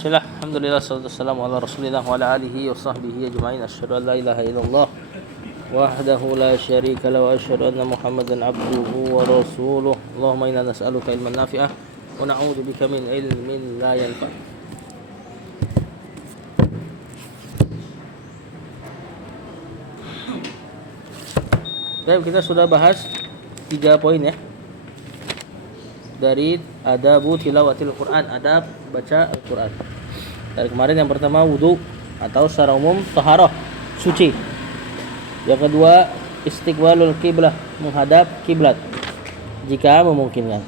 Bismillah, alhamdulillah, salatu wassalamu ala rasulillah wa ala alihi wa sahbihi ajma'in. Asyhadu an la ilaha illallah wahdahu la syarika lahu wa asyhadu anna Muhammadan abduhu wa rasuluh. Allahumma inna nas'aluka ilman nafi'ah wa na'udzu bika min ilmin la yanfa'. Baik, kita sudah bahas 3 poin ya. Dari adabu tilawatil Quran, adab baca Al-Quran. Dari kemarin yang pertama wudu atau secara umum taharah, suci. Yang kedua istiqbalul qiblah, menghadap kiblat jika memungkinkan.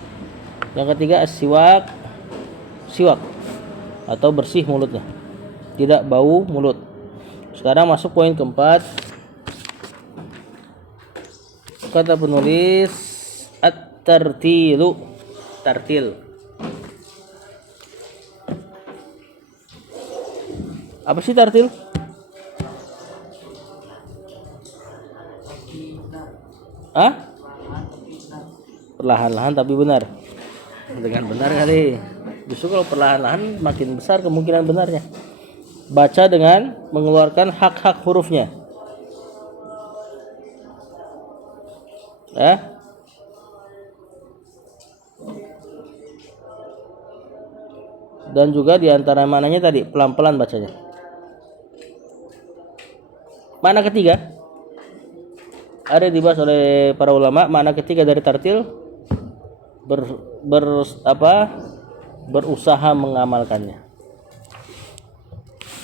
Yang ketiga siwak atau bersih mulutnya, tidak bau mulut. Sekarang masuk poin keempat. Kata penulis at-tartilu, tartil. Apa sih tartil? Perlahan-lahan tapi benar. Dengan benar kali. Justru kalau perlahan-lahan makin besar kemungkinan benarnya. Baca dengan mengeluarkan hak-hak hurufnya. Dan juga diantara mananya tadi pelan-pelan bacanya. Makna ketiga ada dibahas oleh para ulama. Makna ketiga dari tartil berusaha mengamalkannya.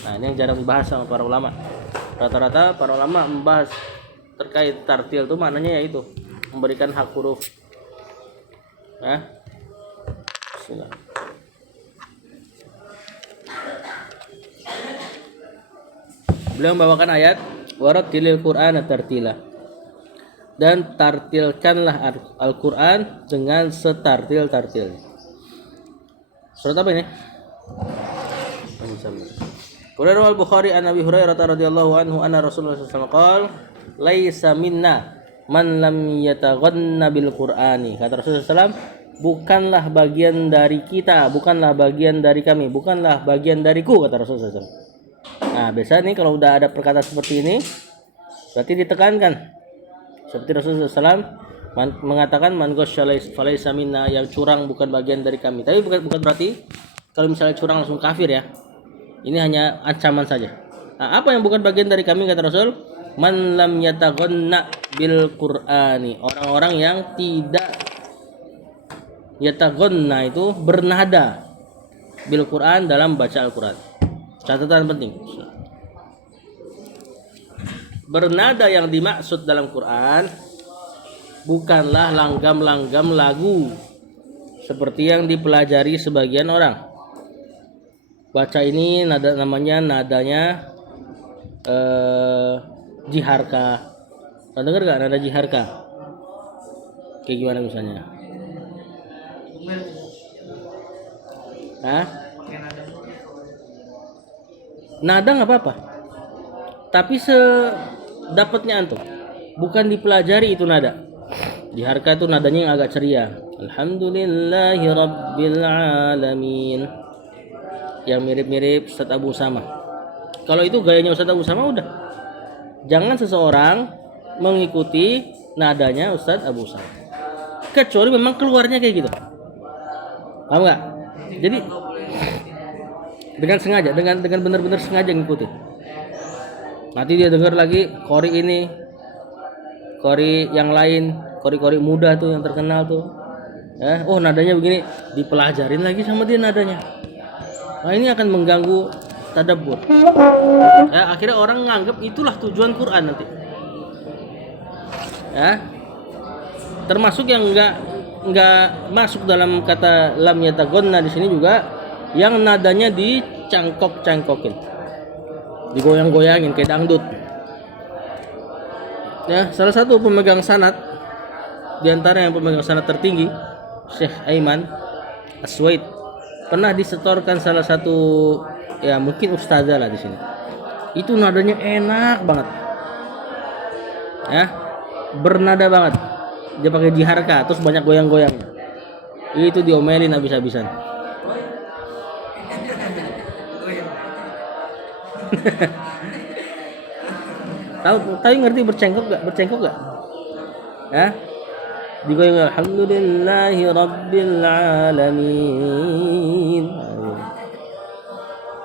Nah, ini yang jarang dibahas sama para ulama. Rata-rata para ulama membahas terkait tartil itu maknanya yaitu memberikan hak huruf. Bismillah. Beliau membawakan ayat warattilil Qur'ana tartila, dan tartilkanlah Al-Qur'an dengan setartil-tartil. Surat apa ini? Qur'an al-Bukhari an Abi Hurairah radhiyallahu anhu anna Rasulullah sallallahu alaihi wasallam qala laisa minna man lam yataghanna bil Qur'ani. Kata Rasulullah SAW, bukanlah bagian dari kita, bukanlah bagian dari kami, bukanlah bagian dariku, kata Rasulullah SAW. Nah, biasa nih kalau udah ada perkataan seperti ini berarti ditekankan. Seperti Rasulullah SAW mengatakan man ghasyya falaysa minna, yang curang bukan bagian dari kami. Tapi bukan berarti kalau misalnya curang langsung kafir ya. Ini hanya ancaman saja. Nah, apa yang bukan bagian dari kami, kata Rasul? Man lam yataghanna bil Qur'ani, orang-orang yang tidak yataghanna itu bernada bil Qur'an, dalam baca Al-Qur'an. Catatan penting. Bernada yang dimaksud dalam Quran bukanlah langgam-langgam lagu seperti yang dipelajari sebagian orang. Baca ini nadanya jiharka. Pernah dengar gak nada jiharka? Kayak gimana misalnya? Nada nggak apa-apa, tapi sedapatnya antum, bukan dipelajari itu nada. Jiharka itu nadanya yang agak ceria. Alhamdulillahi rabbil alamin, yang mirip-mirip Ustaz Abu Sama. Kalau itu gayanya Ustaz Abu Sama, udah jangan seseorang mengikuti nadanya Ustaz Abu Sama, kecuali memang keluarnya kayak gitu. Paham nggak? Jadi dengan sengaja, dengan benar-benar sengaja ngikutin. Nanti dia dengar lagi qori ini, qori yang lain, qori muda tuh yang terkenal tuh. Oh nadanya begini, dipelajarin lagi sama dia nadanya. Nah, ini akan mengganggu tadabbur. Akhirnya orang nganggap itulah tujuan Quran nanti. Termasuk yang enggak masuk dalam kata lam yataghanna di sini juga yang nadanya dicangkok-cangkokin, digoyang-goyangin kayak dangdut. Ya, salah satu pemegang sanad di antara yang pemegang sanad tertinggi, Syekh Aiman As-Suwaid, pernah disetorkan salah satu ya mungkin ustazah lah di sini. Itu nadanya enak banget. Bernada banget. Dia pakai jiharka terus banyak goyang-goyangnya. Itu diomelin habis-habisan. Tahu ngerti bercengkok gak? Bercengkok gak? Ya? Digoyang alhamdulillahi rabbil alamin.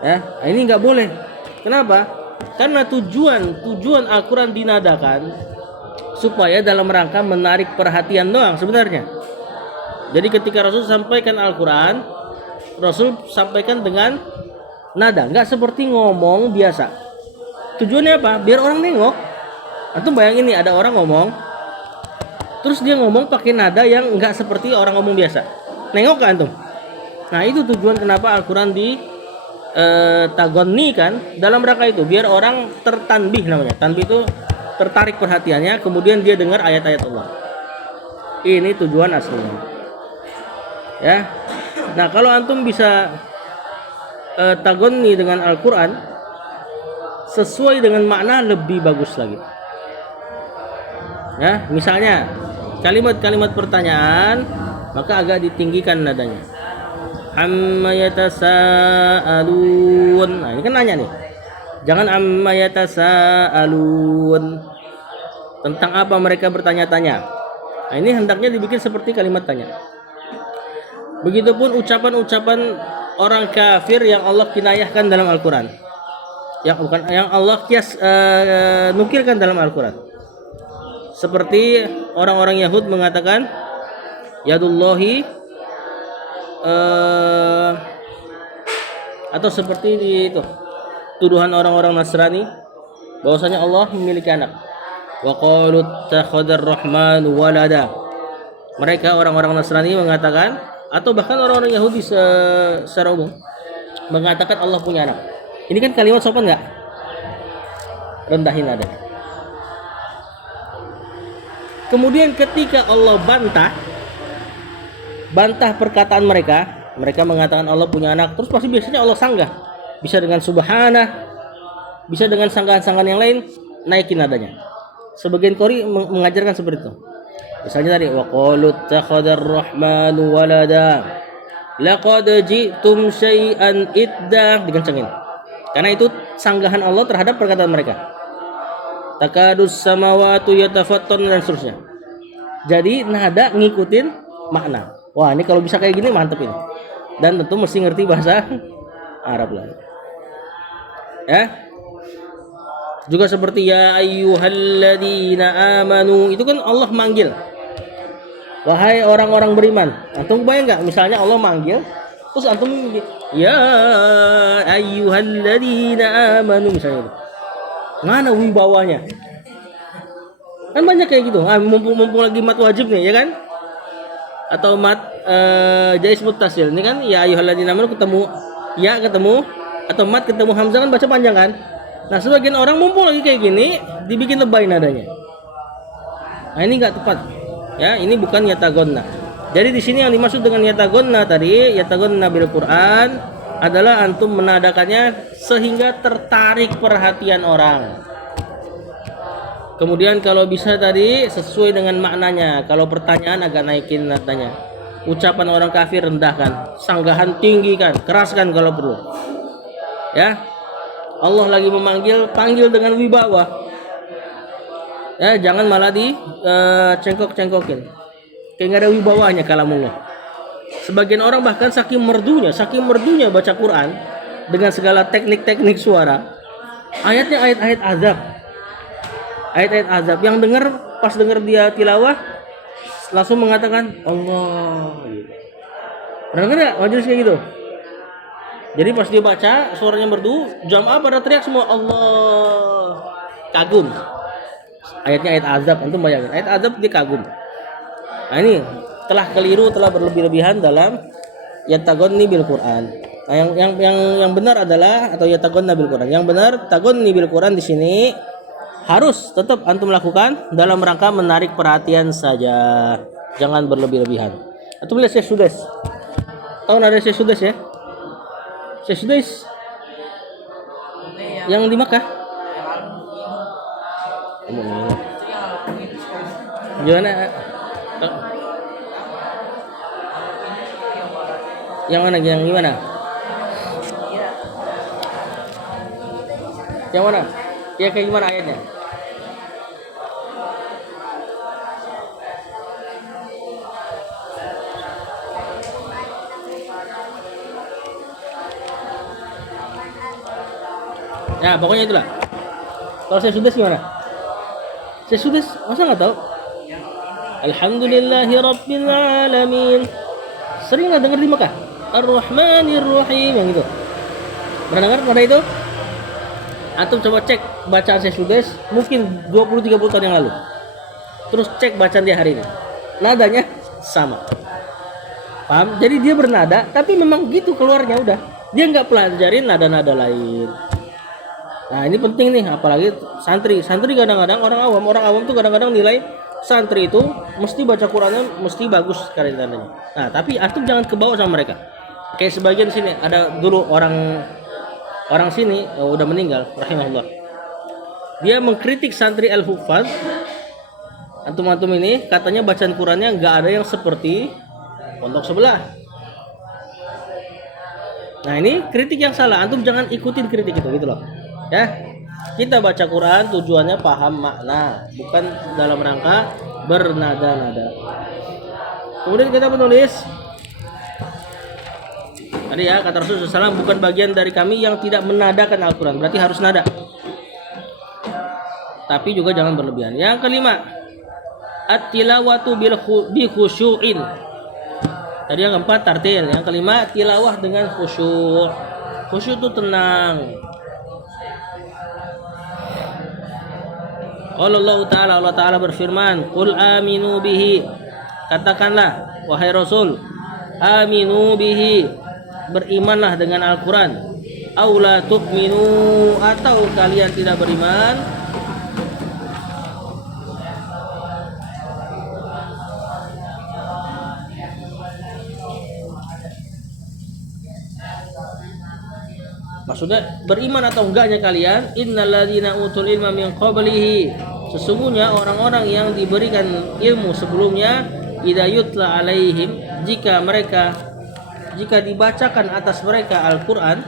Ya, ini nggak boleh. Kenapa? Karena tujuan Al-Quran dinadakan supaya dalam rangka menarik perhatian doang sebenarnya. Jadi ketika Rasul sampaikan Al-Quran, Rasul sampaikan dengan nada, nggak seperti ngomong biasa. Tujuannya apa? Biar orang nengok. Antum bayangin nih, ada orang ngomong, terus dia ngomong pakai nada yang nggak seperti orang ngomong biasa. Nengok kan antum? Nah itu tujuan kenapa Al-Quran di tagonni kan dalam rangka itu, biar orang tertanbih namanya. Tanbih itu tertarik perhatiannya, kemudian dia dengar ayat-ayat Allah. Ini tujuan aslinya. Ya. Nah kalau antum bisa tagonni dengan Al-Quran sesuai dengan makna, lebih bagus lagi. Ya, misalnya kalimat-kalimat pertanyaan, maka agak ditinggikan nadanya. Amma yatasaalun. Nah, ini kan nanya nih. Jangan amma yatasaalun. Tentang apa mereka bertanya-tanya. Nah, ini hendaknya dibikin seperti kalimat tanya. Begitupun ucapan-ucapan orang kafir yang Allah kinayahkan dalam Al-Quran. Yang Allah nukilkan dalam Al-Quran. Seperti orang-orang Yahud mengatakan yadullahi, atau seperti itu tuduhan orang-orang Nasrani bahwasanya Allah memiliki anak. Wa qalu ittakhadar rahmanu walada. Mereka orang-orang Nasrani mengatakan, atau bahkan orang-orang Yahudi secara umum mengatakan Allah punya anak. Ini kan kalimat sopan nggak? Rendahin ada. Kemudian ketika Allah bantah perkataan mereka mengatakan Allah punya anak, terus pasti biasanya Allah sanggah, bisa dengan subhanah, bisa dengan sanggahan-sanggahan yang lain, naikin nadanya. Sebagian qori mengajarkan seperti itu. Misalnya tadi waqalu takhadar rahmanu walada laqad ji'tum syai'an idda, dikencengin. Karena itu sanggahan Allah terhadap perkataan mereka. Takadus samawati yatafattarun dan seterusnya. Jadi nada ngikutin makna. Wah, ini kalau bisa kayak gini mantep ini. Dan tentu mesti ngerti bahasa Arab lah. Ya. Juga seperti ya ayyuhalladzina amanu, itu kan Allah manggil. Wahai orang-orang beriman. Antum bayang enggak misalnya Allah manggil, terus antum ya ayyuhalladzina amanu misalnya. Mana wibawanya? Kan banyak kayak gitu. Mumpung lagi mat wajib nih, ya kan? Atau mat jais muttasil. Ini kan ya ayyuhalladzina amanu ketemu ya, ketemu atau mat ketemu hamzah, kan baca panjang kan? Nah, sebagian orang mumpung lagi kayak gini dibikin lebay nadanya. Nah, ini enggak tepat. Ya, ini bukan yatagonna. Jadi di sini yang dimaksud dengan yatagonna tadi, yatagonna bil Quran adalah antum menadakannya sehingga tertarik perhatian orang. Kemudian kalau bisa tadi sesuai dengan maknanya. Kalau pertanyaan agak naikin nadanya. Ucapan orang kafir rendahkan, sanggahan tinggikan, keraskan kalau perlu. Ya. Allah lagi memanggil, panggil dengan wibawa. Ya, jangan malah cengkok-cengkokin. Kayak nggak ada wibawanya kalamullah. Sebagian orang bahkan saking merdunya baca Quran dengan segala teknik-teknik suara. Ayatnya ayat-ayat azab. Ayat-ayat azab yang pas dengar dia tilawah langsung mengatakan Allah. Pernah nggak majelis kayak gitu? Jadi pas dia baca suaranya merdu, jamaah pada teriak semua Allah. Kagum. Ayatnya ayat azab, antum bayangin. Ayat azab dia kagum. Nah ini telah keliru, telah berlebih-lebihan dalam yatagonni bil Quran. Nah yang benar adalah, atau yatagonna bil Quran. Yang benar tagonni bil Quran di sini harus tetap antum lakukan dalam rangka menarik perhatian saja. Jangan berlebih-lebihan. Antum lihat Syekh Sudes. Tahu ada Syekh Sudes ya? Syekh Sudes yang di Makkah. Gimana? Yang mana? Yang gimana? Yang mana? Ya kayak gimana ayatnya? Ya pokoknya itulah. Kalau saya sudah gimana? Saya sudah masa nggak tahu? Alhamdulillahi Rabbil Alamin. Sering nggak dengar di Mekah? Ar-Rahmanir Rahim yang itu. Pernah dengar pada itu? Antum coba cek bacaan saya sudah mungkin 20-30 tahun yang lalu. Terus cek bacaan dia hari ini. Nadanya sama. Paham? Jadi dia bernada, tapi memang gitu keluarnya udah. Dia nggak pelajarin nada-nada lain. Nah ini penting nih, apalagi santri kadang-kadang orang awam tuh kadang-kadang nilai santri itu mesti baca Qurannya mesti bagus karyanya. Nah tapi antum jangan kebawa sama mereka. Kayak sebagian sini ada dulu orang sini udah meninggal rahimahullah. Dia mengkritik santri al-Huffaz. Antum ini katanya bacaan Qurannya nggak ada yang seperti pondok sebelah. Nah ini kritik yang salah. Antum jangan ikutin kritik itu gitu loh. Ya, kita baca Quran tujuannya paham makna, bukan dalam rangka bernada-nada. Kemudian kita menulis tadi ya kata Rasulullah SAW, bukan bagian dari kami yang tidak menadakan Al-Quran. Berarti harus nada, tapi juga jangan berlebihan. Yang kelima, at-tilawatu bi khusyu'in. Tadi yang keempat tartil, yang kelima tilawah dengan khusyuk. Khusyuk itu tenang. Allah Ta'ala berfirman, Qul aminu bihi. Katakanlah, wahai Rasul, aminu bihi, berimanlah dengan Al-Quran. Aula tu'minu, atau kalian tidak beriman. Maksudnya beriman atau enggaknya kalian, innalladzina utul ilma min qablihi, sesungguhnya orang-orang yang diberikan ilmu sebelumnya, idza yutla alaihim, jika dibacakan atas mereka Al-Qur'an,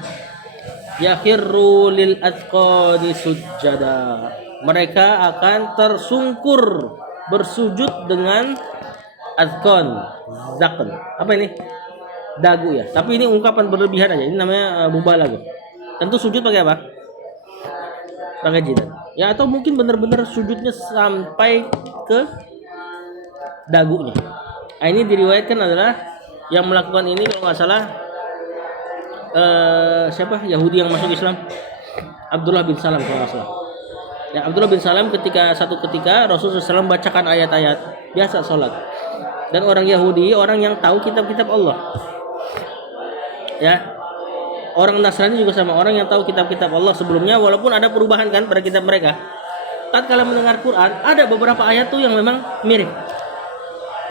yakhirru lil adqani sujada, mereka akan tersungkur bersujud dengan adqan, zakn. Apa ini? Dagu ya. Tapi ini ungkapan berlebihan aja. Ini namanya mubalaghah. Tentu sujud pakai apa? Pakai jidat. Ya atau mungkin benar-benar sujudnya sampai ke dagunya. Nah, ini diriwayatkan adalah yang melakukan ini kalau nggak salah siapa? Yahudi yang masuk Islam, Abdullah bin Salam kalau nggak salah. Ya Abdullah bin Salam suatu ketika Rasulullah SAW bacakan ayat-ayat biasa sholat. Dan orang Yahudi orang yang tahu kitab-kitab Allah. Ya. Orang Nasrani juga sama, orang yang tahu kitab-kitab Allah sebelumnya, walaupun ada perubahan kan pada kitab mereka. Tatkala mendengar Quran, ada beberapa ayat tuh yang memang mirip.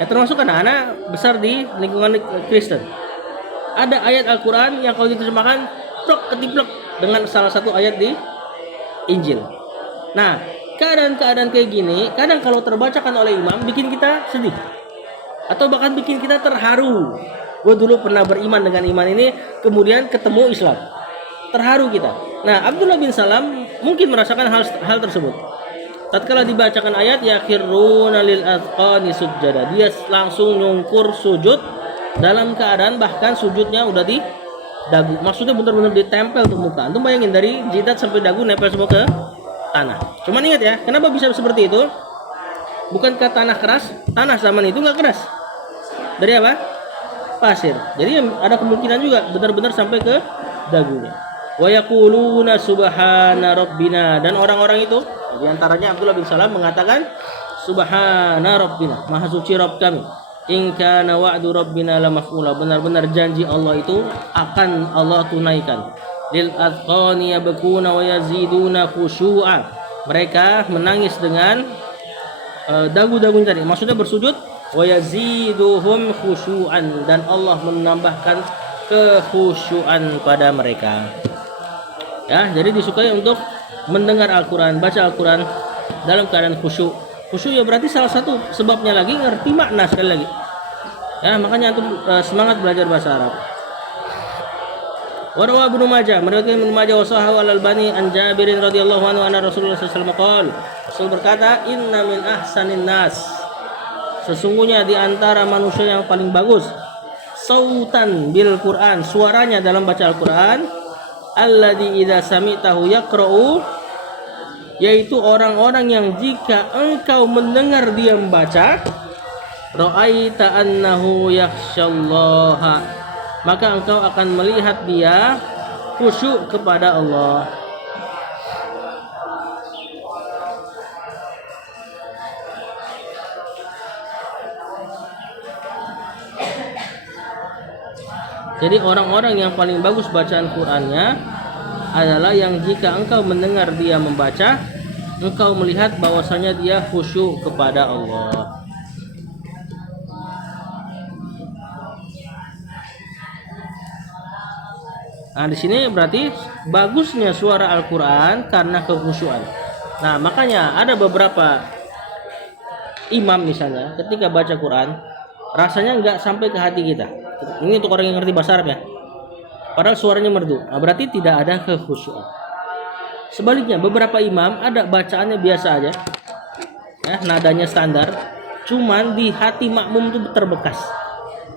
Ya termasuk anak-anak besar di lingkungan Kristen. Ada ayat Al-Quran yang kalau diterjemahkan ketiplek dengan salah satu ayat di Injil. Nah, keadaan-keadaan kayak gini, kadang kalau terbacakan oleh imam bikin kita sedih. Atau bahkan bikin kita terharu. Gue dulu pernah beriman dengan iman ini, kemudian ketemu Islam, terharu kita. Nah Abdullah bin Salam mungkin merasakan hal tersebut. Tatkala dibacakan ayat yakhiruna lil adqani sujada, dia langsung nyungkur sujud dalam keadaan bahkan sujudnya udah di dagu. Maksudnya benar-benar ditempel tuh muka. Antum bayangin dari jidat sampai dagu nempel semua ke tanah. Cuman ingat ya, kenapa bisa seperti itu? Bukankah tanah keras? Tanah zaman itu nggak keras. Dari apa? Pasir. Jadi ada kemungkinan juga benar-benar sampai ke dagunya. Wa yaquluna subhana rabbina, dan orang-orang itu di antaranya Abdullah bin Salam mengatakan subhana rabbina, maha suci Rabb kami. In kana wa'du rabbina la maf'ula, benar-benar janji Allah itu akan Allah tunaikan. Lil adqani yabkuna wa yaziduna khusyu'a, mereka menangis dengan dagu-dagunya tadi. Maksudnya bersujud, wa yaziduhum khusyu'an, dan Allah menambahkan kekhusyuan pada mereka. Ya, jadi disukai untuk mendengar Al-Quran, baca Al-Quran dalam keadaan khusyuk. Khusyuk ya berarti salah satu sebabnya lagi ngerti makna sekali lagi. Ya, makanya antum semangat belajar bahasa Arab. Wa rawa Ibnu Majah, meriwayatkan Ibnu Majah wa sahahu al-Albani an Jabir radhiyallahu anhu anna Rasulullah sallallahu alaihi wasallam qala, Rasul berkata, inna min ahsanin nas, sesungguhnya di antara manusia yang paling bagus sautan bil Quran, suaranya dalam baca Al-Quran, alladzi idza sami'tahu yaqra'u, yaitu orang-orang yang jika engkau mendengar dia membaca, ra'aita annahu yakhsyallaha, maka engkau akan melihat dia khusyuk kepada Allah. Jadi orang-orang yang paling bagus bacaan Qur'annya adalah yang jika engkau mendengar dia membaca, engkau melihat bahwasanya dia khusyuk kepada Allah. Nah, di sini berarti bagusnya suara Al-Qur'an karena kekhusyuan. Nah, makanya ada beberapa imam misalnya ketika baca Quran rasanya nggak sampai ke hati kita. Ini untuk orang yang ngerti bahasa Arab ya. Padahal suaranya merdu. Nah, berarti tidak ada kekhusyuan. Sebaliknya beberapa imam ada bacaannya biasa aja, ya, nadanya standar, cuman di hati makmum itu terbekas.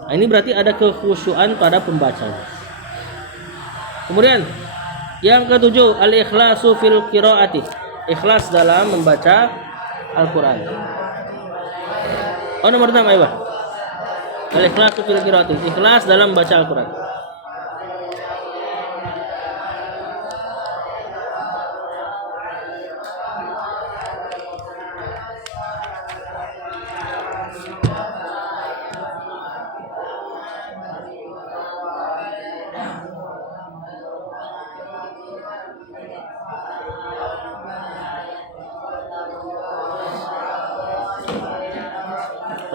Nah, ini berarti ada kekhusyuan pada pembacanya. Kemudian yang ketujuh, al-ikhlasu fil qiraati, ikhlas dalam membaca Al-Quran. Oh, nomor 6 ayo. Al-ikhlasu fil qiraati, ikhlas dalam membaca Al-Quran.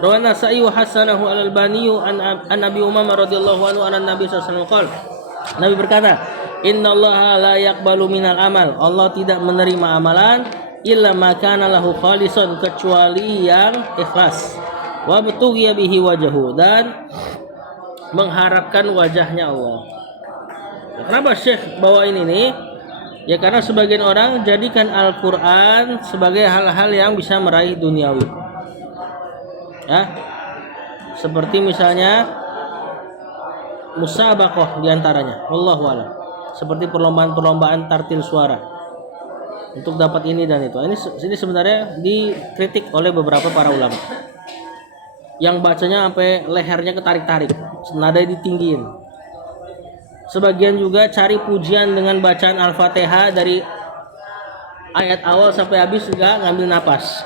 Rawana Nasa'i wa hasanahu al-Albani an Abi Umamah radhiyallahu anhu an Nabi sallallahu alaihi wasallam. Nabi berkata, "Innallaha la yaqbalu minal amal." Allah tidak menerima amalan illa ma kana lahu khalisan, kecuali yang ikhlas. Wa btughiya bihi wajhu, dan mengharapkan wajahnya Allah. Kenapa Syekh bawa ini nih? Ya karena sebagian orang jadikan Al-Qur'an sebagai hal-hal yang bisa meraih duniawi. Ya, seperti misalnya musabaqah diantaranya, wallahu a'lam, seperti perlombaan-perlombaan tartil suara untuk dapat ini dan itu. Ini sebenarnya dikritik oleh beberapa para ulama yang bacanya sampai lehernya ketarik-tarik, nada ditinggiin. Sebagian juga cari pujian dengan bacaan Al-Fatihah dari ayat awal sampai habis juga ngambil napas.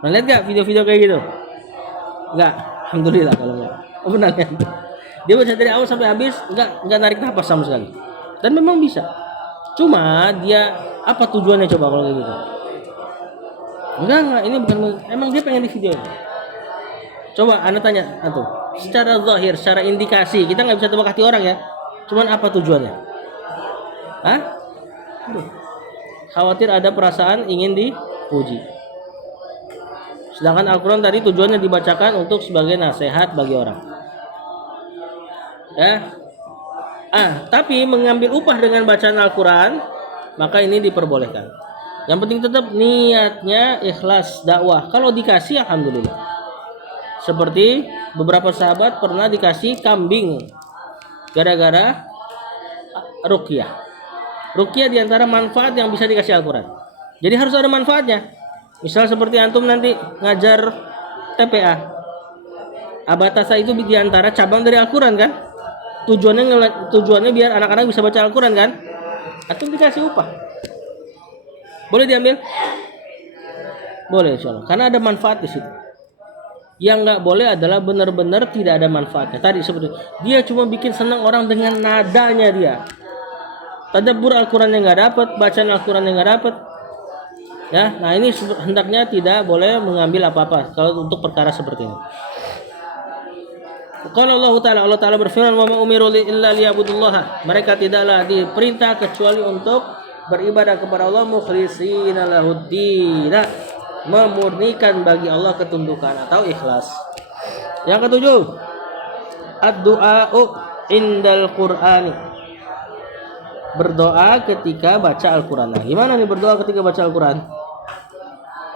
Nah, lihat gak video-video kayak gitu? Enggak, alhamdulillah kalau enggak. Oh, benar kan? Dia baca dari awal sampai habis enggak narik nafas sama sekali. Dan memang bisa. Cuma dia apa tujuannya coba kalau kayak gitu? Enggak, ini bukan, emang dia pengen di video. Coba Anda tanya antum. Secara zahir, secara indikasi, kita enggak bisa tebak hati orang ya. Cuman apa tujuannya? Hah? Khawatir ada perasaan ingin dipuji. Sedangkan Al-Quran tadi tujuannya dibacakan untuk sebagai nasihat bagi orang. Ya. Tapi mengambil upah dengan bacaan Al-Quran, maka ini diperbolehkan. Yang penting tetap niatnya ikhlas dakwah. Kalau dikasih, alhamdulillah. Seperti beberapa sahabat pernah dikasih kambing gara-gara ruqyah. Ruqyah diantara manfaat yang bisa dikasih Al-Quran. Jadi harus ada manfaatnya. Misal seperti antum nanti ngajar TPA, Abatasa itu diantara cabang dari Al-Quran kan? Tujuannya biar anak-anak bisa baca Al-Quran kan? Antum dikasih upah. Boleh diambil? Boleh insyaallah. Karena ada manfaat di situ. Yang nggak boleh adalah benar-benar tidak ada manfaatnya. Tadi seperti dia cuma bikin senang orang dengan nadanya dia. Tadabbur Al-Quran yang nggak dapat, bacaan Al-Quran yang nggak dapat. Ya, nah ini hendaknya tidak boleh mengambil apa-apa kalau untuk perkara seperti ini. Qala Allah Ta'ala berfirman, "Wa ma umiru illa liya'budullaha." Mereka tidaklah diperintah kecuali untuk beribadah kepada Allah mukhlishina lahuddin, memurnikan bagi Allah ketundukan atau ikhlas. Yang ketujuh, ad-du'a'u indal Qur'ani. berdoa ketika baca Al-Quran. Nah, gimana nih berdoa ketika baca Al-Quran?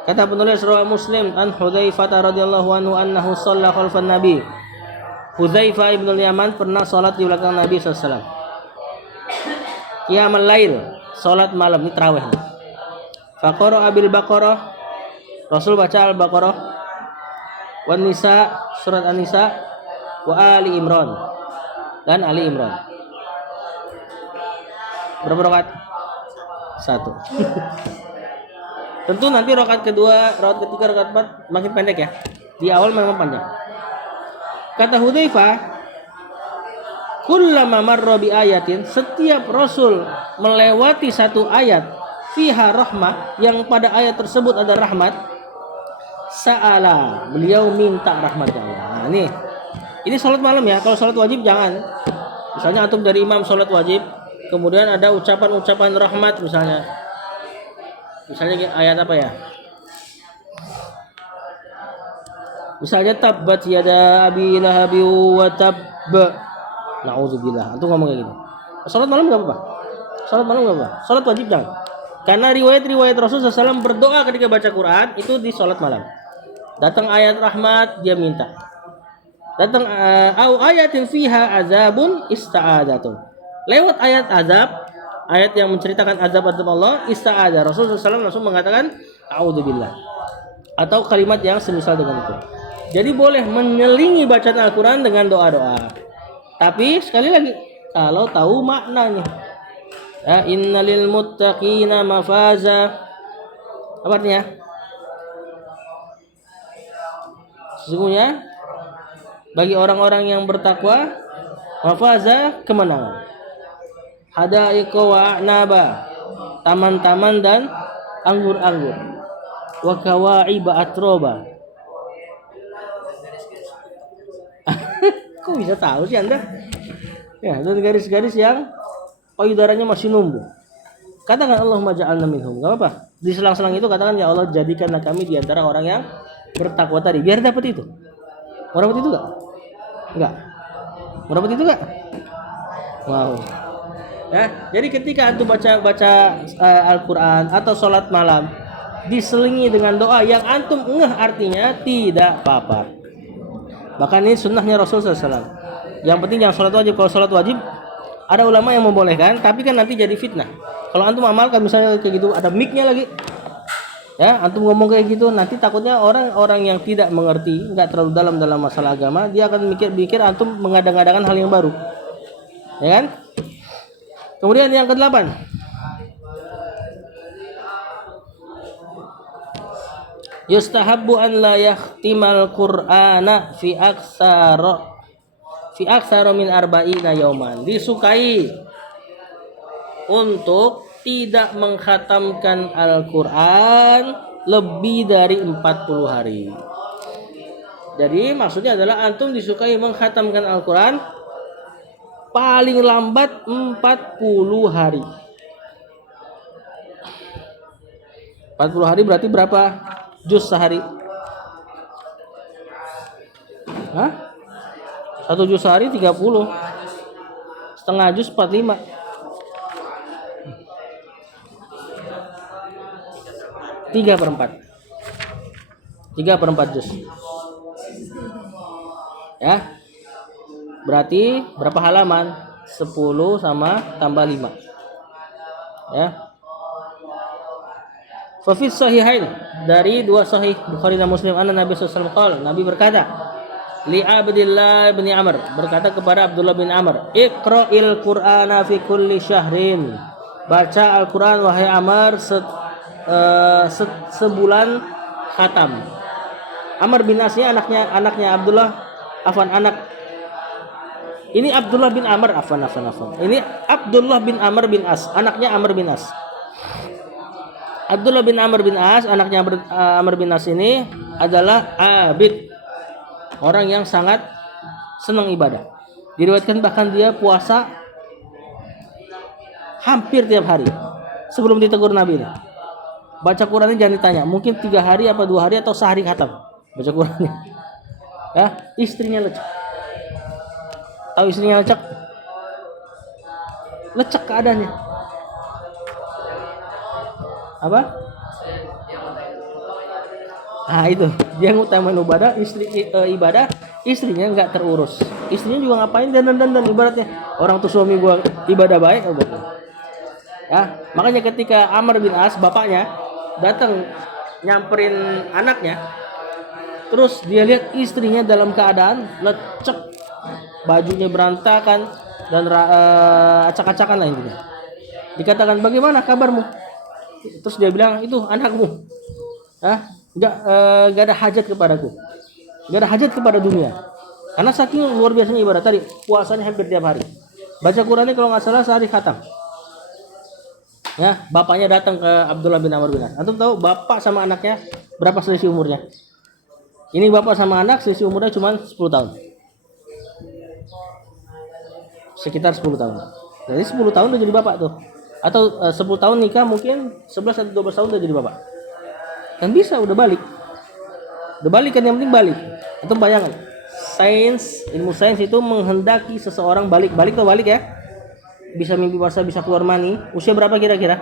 Kata penulis riwayat Muslim an Hudzaifah radhiyallahu anhu annahu shalla khalfan Nabi. Hudzaifah ibn Yaman pernah salat di belakang Nabi sallallahu alaihi wasallam. Qiyamul lail, salat malam, ini tarawih. Faqara bil Baqarah, Rasul baca Al-Baqarah, wan Nisa, surat An-Nisa, wa Ali Imran, dan Ali Imran. Berapa rakaat? 1. Tentu nanti rakaat kedua, rakaat ketiga, rakaat 4 makin pendek ya. Di awal memang panjang. Kata Hudzaifah, kullama marra bi ayatin, setiap Rasul melewati satu ayat fiha rahmah, yang pada ayat tersebut ada rahmat, sa'ala, beliau minta rahmatnya Allah. Nah, ini salat malam ya. Kalau salat wajib jangan. Misalnya antum dari imam salat wajib, kemudian ada ucapan-ucapan rahmat misalnya. Misalnya ayat apa ya? Misalnya tabbat yada abi lahabi wa tabb. Nauzubillah. Antum ngomong kayak gitu. Salat malam enggak apa-apa. Salat malam enggak apa-apa. Salat wajib jangan. Karena riwayat-riwayat Rasulullah SAW berdoa ketika baca Quran itu di salat malam. Datang ayat rahmat dia minta. Datang ayatin fiha azabun ista'adatun. Lewat ayat azab, ayat yang menceritakan azab Allah, ista'adah. Rasulullah SAW langsung mengatakan a'udzubillah. Atau kalimat yang semisal dengan itu. Jadi boleh menyelingi bacaan Al-Quran dengan doa-doa. Tapi sekali lagi, kalau tahu maknanya. Ya, innalil muttaqina mafaza. Apa artinya? Sesungguhnya bagi orang-orang yang bertakwa, mafaza, kemenangan. Hadaiqa wa a'naba, taman-taman dan anggur-anggur. Wa kawa'iba atroba. Kok bisa tahu sih Anda? Ya, dan garis-garis yang payudaranya masih numbuh. Katakan Allahumma ja'alna minhum. Enggak apa-apa. Di selang-selang itu katakan ya Allah jadikanlah kami di antara orang yang bertakwa tadi. Biar dapat itu. Mau dapat itu enggak? Enggak. Mau dapat itu enggak? Wow. Ya, jadi ketika antum baca Al-Qur'an atau salat malam diselingi dengan doa yang antum ngeh artinya, tidak apa-apa. Bahkan ini sunnahnya Rasulullah SAW. Yang penting jangan sholat wajib. Kalau sholat wajib ada ulama yang membolehkan, tapi kan nanti jadi fitnah. Kalau antum amalkan misalnya kayak gitu, ada mic-nya lagi. Ya, antum ngomong kayak gitu, nanti takutnya orang-orang yang tidak mengerti, nggak terlalu dalam masalah agama, dia akan mikir antum mengadang-adakan hal yang baru. Ya kan? Kemudian yang ke-8. Yustahabbu an la yahtimal Qur'ana fi aksara min arba'ina yauman. Disukai untuk tidak mengkhatamkan Al-Qur'an lebih dari 40 hari. Jadi maksudnya adalah antum disukai mengkhatamkan Al-Qur'an paling lambat 40 hari. 40 hari berarti berapa juz sehari? Hah? 1 juz sehari 30. Setengah juz 45. 3/4. 3/4 juz. Ya. Berarti berapa halaman? 10 sama tambah 5. Ya. Fafis sahihain, dari dua sahih Bukhari dan Muslim, anna Nabi sallallahu alaihi wasallam Nabi berkata, li Abdullah bin Amr, berkata kepada Abdullah bin Amr, iqra'il Qur'ana fi kulli syahrin. Baca Al-Qur'an wahai Amr sebulan khatam. Amr bin As anaknya Abdullah, ini Abdullah bin Amr, Ini Abdullah bin Amr bin As, anaknya Amr bin As. Abdullah bin Amr bin As, anaknya Amr bin As ini adalah abid, orang yang sangat senang ibadah. Diriwayatkan bahkan dia puasa hampir tiap hari sebelum ditegur Nabi ini. Baca Quran ini jangan ditanya, mungkin 3 hari apa 2 hari atau sehari khatam baca Qurannya. Ya, istrinya lecek. Tahu istrinya lecek? Lecek keadaannya. Apa? Ah itu, dia ngutamain ibadah, ibadah, istrinya nggak terurus. Istrinya juga ngapain dan ibaratnya. Orang tuh suami gua ibadah baik, oh betul. Ya, makanya ketika Amr bin As bapaknya datang nyamperin anaknya, terus dia lihat istrinya dalam keadaan lecek, bajunya berantakan dan acak-acakan lah intinya. Dikatakan bagaimana kabarmu? Terus dia bilang itu anakmu. Ah, nggak ada hajat kepadaku, nggak ada hajat kepada dunia. Karena saking luar biasanya ibadah tadi, puasanya hampir tiap hari. Baca Qurannya kalau nggak salah sehari khatam. Ya, bapaknya datang ke Abdullah bin Amr bin As. Antum tahu bapak sama anaknya berapa selisih umurnya? Ini bapak sama anak selisih umurnya cuma 10 tahun. Sekitar 10 tahun. Jadi 10 tahun udah jadi bapak tuh. Atau 10 tahun nikah mungkin 11 atau 12 tahun udah jadi bapak. Kan bisa udah balik. Udah balik kan yang penting balik. Antum bayangkan. Ilmu sains itu menghendaki seseorang balik tuh balik ya. Bisa mimpi basah, bisa keluar mani. Usia berapa kira-kira?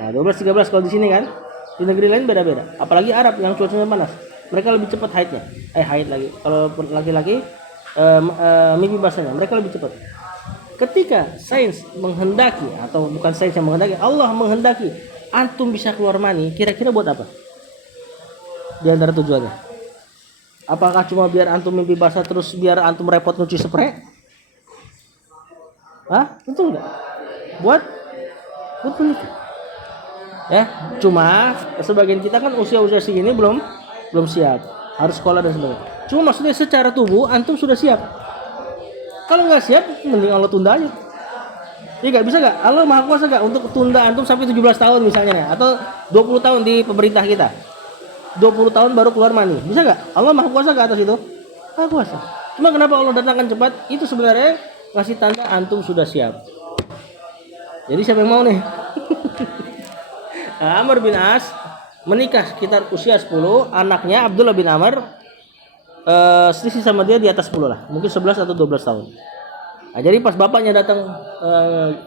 Nah, 12 13 kalau di sini kan. Di negeri lain beda-beda. Apalagi Arab yang cuacanya panas. Mereka lebih cepat haidnya. Haid lagi. Kalau laki-laki mimpi basahnya, mereka lebih cepat. Ketika sains menghendaki atau bukan sains yang menghendaki, Allah menghendaki antum bisa keluar mani, kira-kira buat apa? Di antara tujuannya. Apakah cuma biar antum mimpi basah terus biar antum repot nyuci spray? Tentu enggak. Buat menikah. Ya, cuma sebagian kita kan usia-usia segini belum siap. Harus sekolah dan sebagainya. Cuma maksudnya secara tubuh antum sudah siap. Kalau nggak siap, mending Allah tunda aja. Iya nggak bisa nggak? Allah maha kuasa nggak untuk tunda antum sampai 17 tahun misalnya, atau 20 tahun di pemerintah kita. 20 tahun baru keluar mani. Bisa nggak? Allah maha kuasa nggak atas itu? Maha kuasa. Cuma kenapa Allah datangkan cepat? Itu sebenarnya ngasih tanda antum sudah siap. Jadi siapa yang mau nih? Amr bin As menikah sekitar usia 10, anaknya Abdullah bin Amr selisih sama dia di atas 10 lah, mungkin 11 atau 12 tahun. Nah, jadi pas bapaknya datang,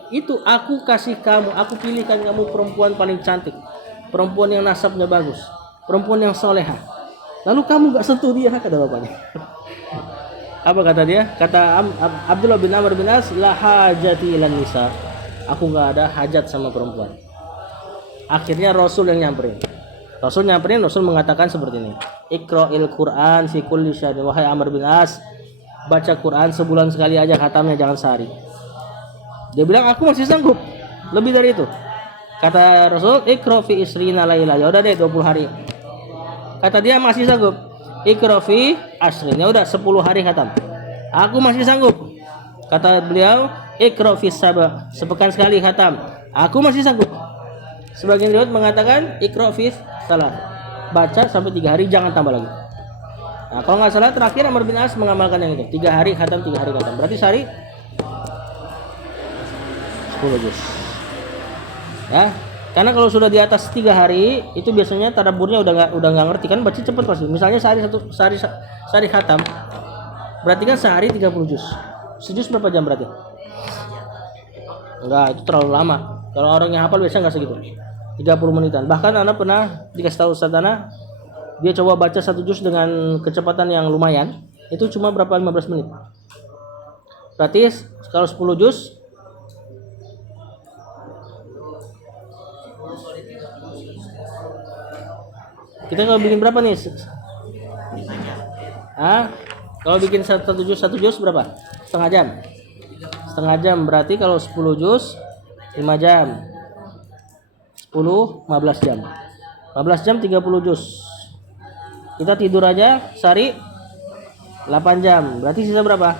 itu aku kasih kamu, aku pilihkan kamu perempuan paling cantik, perempuan yang nasabnya bagus, perempuan yang soleha. Lalu kamu gak sentuh dia, kata bapaknya. Apa kata dia? Kata Abdullah bin Amr bin As, la hajati ilan nisa. Aku gak ada hajat sama perempuan. Akhirnya Rasul yang nyamperin. Rasul mengatakan seperti ini. Iqra'il Qur'an fi kulli syahrin. Wahai Amr bin As, baca Quran sebulan sekali aja khatamnya, jangan sehari. Dia bilang aku masih sanggup lebih dari itu. Kata Rasul, Iqra' fi isrina laila. Ya udah deh 20 hari. Kata dia masih sanggup. Iqra' fi asrin. Ya udah 10 hari khatam. Aku masih sanggup. Kata beliau, Iqra' fi saba. Sepekan sekali khatam. Aku masih sanggup. Sebagian riwayat mengatakan Iqra' fi salah, baca sampai 3 hari, jangan tambah lagi. Nah, kalau nggak salah terakhir Amr bin As mengamalkan yang itu, 3 hari khatam, 3 hari khatam. Berarti sehari 10 juz. Ya, karena kalau sudah di atas 3 hari itu biasanya tadabburnya udah nggak ngerti kan, baca cepet pasti. Misalnya sehari khatam, berarti kan sehari 30 juz. Sejuz berapa jam berarti? Enggak, itu terlalu lama. Kalau orang yang hafal biasanya nggak segitu. 30 menitan. Bahkan anak pernah dikasih tahu Ustaz Ana, dia coba baca 1 juz dengan kecepatan yang lumayan, itu cuma berapa 15 menit. Berarti kalau 10 juz kita kalau bikin berapa nih? Kalau bikin 1 juz berapa? Setengah jam berarti kalau 10 juz 5 jam. 10, 15 jam. 15 jam 30 juz. Kita tidur aja sehari 8 jam. Berarti sisa berapa?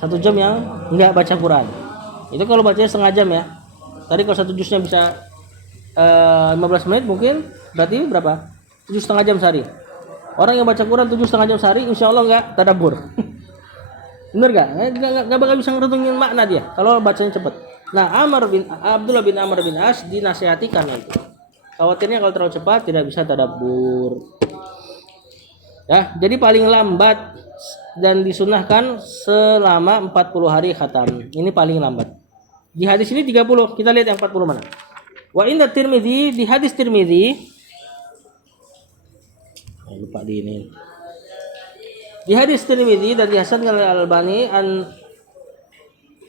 1 jam yang enggak baca Quran. Itu kalau bacanya setengah jam ya. Tadi kalau 1 juznya bisa 15 menit mungkin berarti berapa? 7,5 jam sehari. Orang yang baca Quran 7,5 jam sehari insya Allah enggak tadabbur. Bener gak? Nggak bakal bisa ngerutungin makna dia kalau bacanya cepet. Nah, Abdullah bin Amr bin As dinasihati karena itu. Khawatirnya kalau terlalu cepat tidak bisa tadabbur. Ya, jadi paling lambat dan disunahkan selama 40 hari khatam. Ini paling lambat. Di hadis ini 30. Kita lihat yang 40 mana. Wa inda Tirmidzi, di hadis Tirmidzi. Lupa di ini. Di hadis Tirmidzi dan dihasankan oleh Al-Albani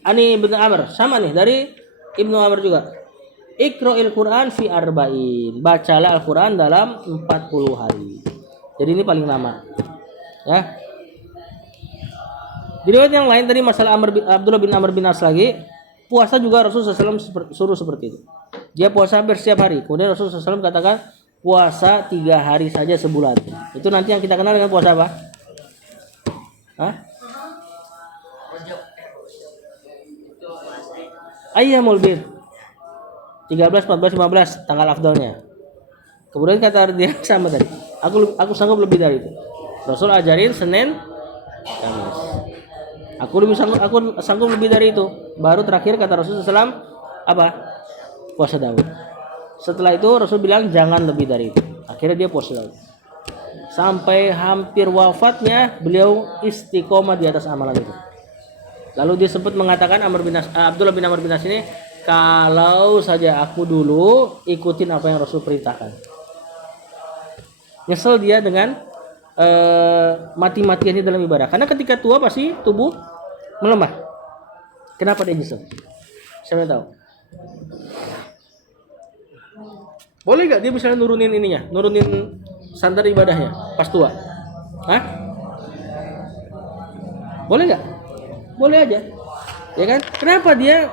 Ani Ibnu Amr, sama nih dari Ibnu Amr juga. Iqra'il Quran fi arba'in. Bacalah Al-Quran dalam 40 hari. Jadi ini paling lama. Ya. Di riwayat yang lain tadi masalah Abdullah bin Amr bin As lagi, puasa juga Rasulullah SAW suruh seperti itu. Dia puasa hampir setiap hari. Kemudian Rasulullah SAW katakan puasa 3 hari saja sebulan. Itu nanti yang kita kenal dengan puasa apa? Hah? Ayyamul bid. 13, 14, 15 tanggal afdalnya. Kemudian kata dia sama tadi. Aku sanggup lebih dari itu. Rasul ajarin Senin, Kamis. Aku sanggup lebih dari itu. Baru terakhir kata Rasul SAW apa? Puasa Daud. Setelah itu Rasul bilang jangan lebih dari itu. Akhirnya dia puasa Daud. Sampai hampir wafatnya beliau istiqomah di atas amalan itu. Lalu dia sempat mengatakan Abdullah bin Amr bin As ini, kalau saja aku dulu ikutin apa yang Rasul perintahkan. Nyesel dia dengan mati-matiannya dalam ibadah. Karena ketika tua pasti tubuh melemah. Kenapa dia nyesel? Siapa yang tahu? Boleh gak dia misalnya nurunin standar ibadahnya pas tua? Hah? Boleh gak? Boleh aja. Ya kan? Kenapa dia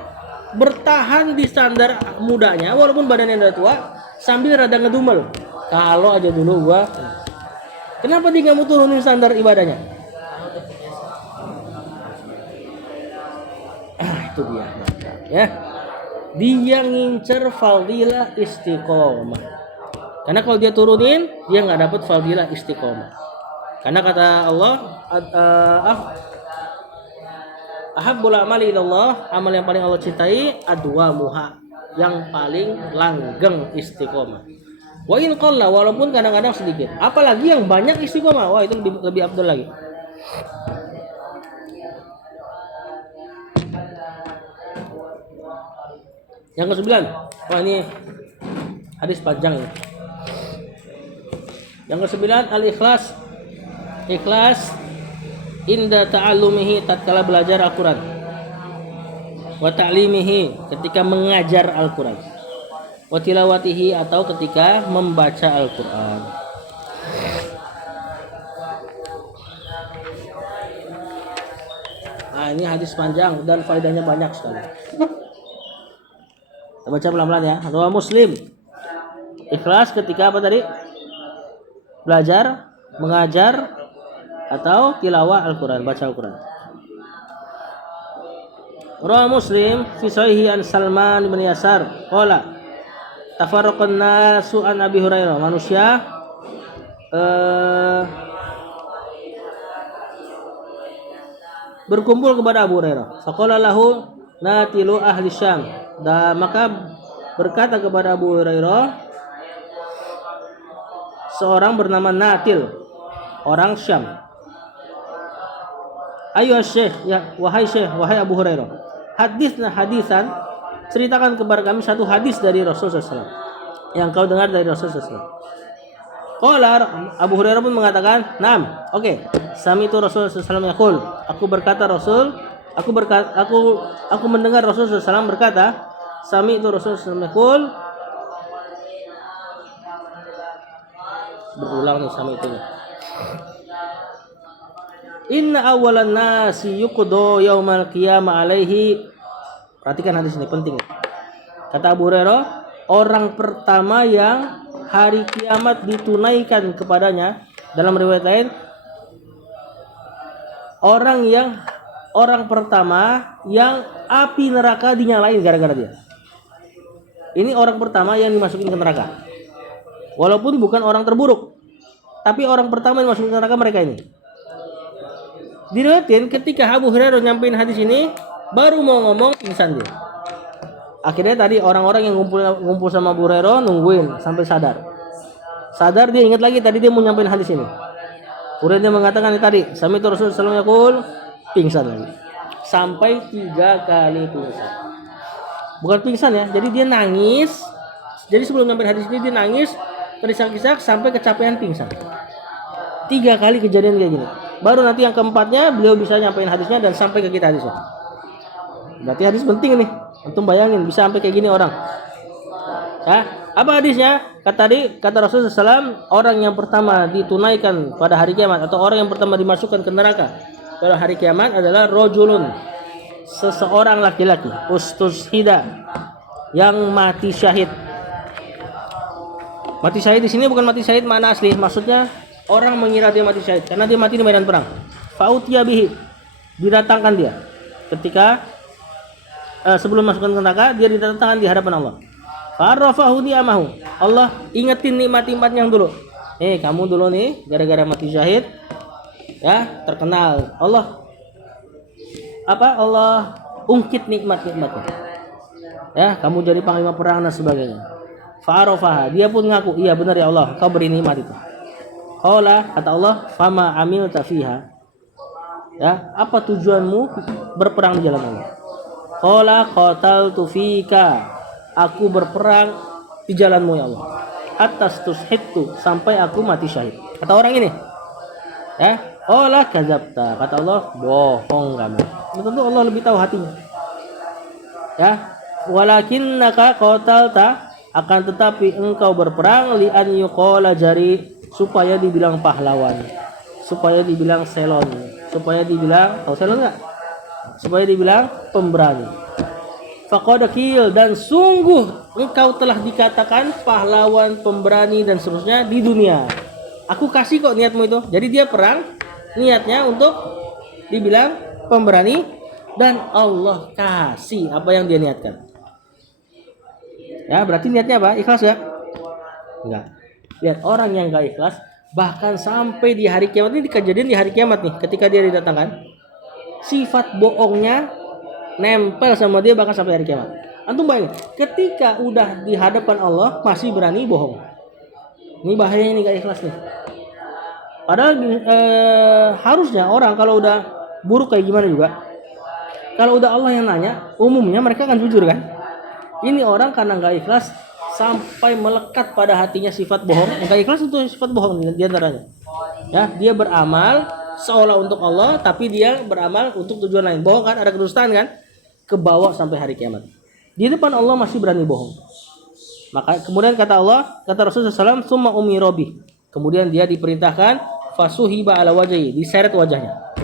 bertahan di standar mudanya walaupun badannya udah tua sambil rada ngedumel? Kalau aja dulu gua. Kenapa dia nggak mau turunin standar ibadahnya? Itu dia. Ya. Dia ngincer fadilah istiqomah. Karena kalau dia turunin, dia nggak dapat fadilah istiqomah. Karena kata Allah, ahabbul amali ilallah, amal yang paling Allah cintai adwamuha, yang paling langgeng istiqomah. Wa in qalla, walaupun kadang-kadang sedikit. Apalagi yang banyak istiqomah, wah itu lebih afdal lagi. Yang ke-9. Wah ini hadis panjang ini. Yang ke-9 al-ikhlas. Ikhlas inda ta'allumihi tatkala belajar Al-Quran, wa ta'limihi ketika mengajar Al-Quran, wa tilawatihi atau ketika membaca Al-Quran. Nah ini hadis panjang dan faedahnya banyak sekali. Kita baca pelan-pelan ya. Rawi Muslim. Ikhlas ketika apa tadi? Belajar, mengajar, atau tilawah Al-Quran, baca Al-Quran. Rawi Muslim fi sahihi an Salman bin Yasar qala tafarraqan nasu an Abi Hurairah. Manusia berkumpul kepada Abu Hurairah. Faqala lahu natilu ahli Syam. Dan maka berkata kepada Abu Hurairah seorang bernama Natil, orang Syam. Ayo Syekh, ya wahai Syekh, wahai Abu Hurairah, hadisna hadisan, ceritakan kepada kami satu hadis dari Rasulullah SAW yang kau dengar dari Rasulullah SAW. Qala Abu Hurairah pun mengatakan, "Naam, oke. Sami itu Rasulullah SAW yaqul." Aku mendengar Rasulullah SAW berkata, "Sami itu Rasulullah SAW yaqul." Berulang nih sami itu. Inna awalan nasi yuqdo yaumal qiyamah alaihi. Perhatikan hadis ini penting. Kata Abu Hurairah, orang pertama yang hari kiamat ditunaikan kepadanya, dalam riwayat lain, orang pertama yang api neraka dinyalain gara-gara dia. Ini orang pertama yang dimasukin ke neraka. Walaupun bukan orang terburuk, tapi orang pertama yang masuk ke neraka mereka ini. Diriwayatin ketika Abu Hurairah nyampein hadis ini, baru mau ngomong pingsan dia. Akhirnya tadi orang-orang yang ngumpul sama Abu Hurairah nungguin sampai sadar. Sadar dia ingat lagi tadi dia mau nyampein hadis ini. Kemudian dia mengatakan tadi, sami itu Rasulullah SAW yaqul, pingsan lagi. Sampai 3 kali pingsan. Bukan pingsan ya. Jadi dia nangis. Jadi sebelum sampai hadis ini dia nangis, terisak-isak sampai kecapean pingsan. 3 kali kejadian kayak gini. Baru nanti yang keempatnya beliau bisa nyampein hadisnya dan sampai ke kita hadisnya. Berarti hadis penting nih. Antum bayangin bisa sampai kayak gini orang. Ya, apa hadisnya? Kata Rasulullah SAW, orang yang pertama ditunaikan pada hari kiamat atau orang yang pertama dimasukkan ke neraka pada hari kiamat adalah rojulun, seseorang laki-laki, ustushida, yang mati syahid. Mati syahid di sini bukan mati syahid makna asli, maksudnya orang mengira dia mati syahid karena dia mati di medan perang. Fautiya bihi, didatangkan dia ketika sebelum masukkan ke neraka, dia didatangkan di hadapan Allah. Fa'arafahu ni'amahu, Allah ingetin nikmat-nikmat yang dulu. Kamu dulu nih gara-gara mati syahid ya terkenal. Allah ungkit nikmat-nikmatnya. Ya, kamu jadi panglima perang dan sebagainya. Fa'arafaha, dia pun ngaku, iya benar ya Allah, kau beri nikmat itu. Qala, kata Allah, fama amilta fiha. Ya, apa tujuanmu berperang di jalan Allah? Qala qataltu fika, aku berperang di jalanmu ya Allah. Atas tushittu, sampai aku mati syahid. Kata orang ini, ya, qala kadzabta, kata Allah, bohong kamu. Tentu Allah lebih tahu hatinya. Ya, walakinnaka qatalta, akan tetapi engkau berperang li an yuqala jari, supaya dibilang pahlawan, supaya dibilang selon, supaya dibilang, tahu selon enggak? Supaya dibilang pemberani. Faqad qil, dan sungguh engkau telah dikatakan pahlawan, pemberani dan seterusnya di dunia. Aku kasih kok niatmu itu. Jadi dia perang niatnya untuk dibilang pemberani dan Allah kasih apa yang dia niatkan. Ya, berarti niatnya apa? Ikhlas ya? Enggak. Lihat orang yang enggak ikhlas, bahkan sampai di hari kiamat, ini kejadian di hari kiamat nih, ketika dia didatangkan, sifat bohongnya nempel sama dia bahkan sampai hari kiamat. Antum bayangin, ketika udah di hadapan Allah masih berani bohong. Ini bahayanya, ini enggak ikhlas nih. Padahal harusnya orang kalau udah buruk kayak gimana juga, kalau udah Allah yang nanya, umumnya mereka akan jujur kan? Ini orang karena nggak ikhlas sampai melekat pada hatinya sifat bohong. Nggak ikhlas itu sifat bohong di antaranya. Ya, dia beramal seolah untuk Allah, tapi dia beramal untuk tujuan lain. Bohong kan, ada kedustaan kan? Kebawa sampai hari kiamat. Di depan Allah masih berani bohong. Maka kemudian kata Allah, kata Rasulullah SAW, summa umirobi. Kemudian dia diperintahkan fasuhiba ala wajhi, diseret wajahnya.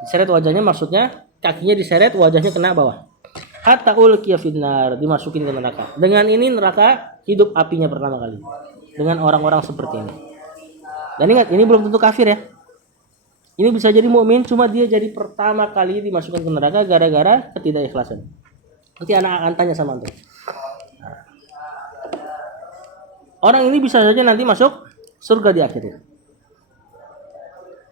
Diseret wajahnya maksudnya kakinya diseret, wajahnya kena bawah. Hatta ulqiya finnar, dimasukin ke neraka. Dengan ini neraka hidup apinya pertama kali. Dengan orang-orang seperti ini. Dan ingat, ini belum tentu kafir ya. Ini bisa jadi mukmin, cuma dia jadi pertama kali dimasukkan ke neraka gara-gara ketidakikhlasan. Nanti anak akan tanya sama antum. Orang ini bisa saja nanti masuk surga di akhirnya.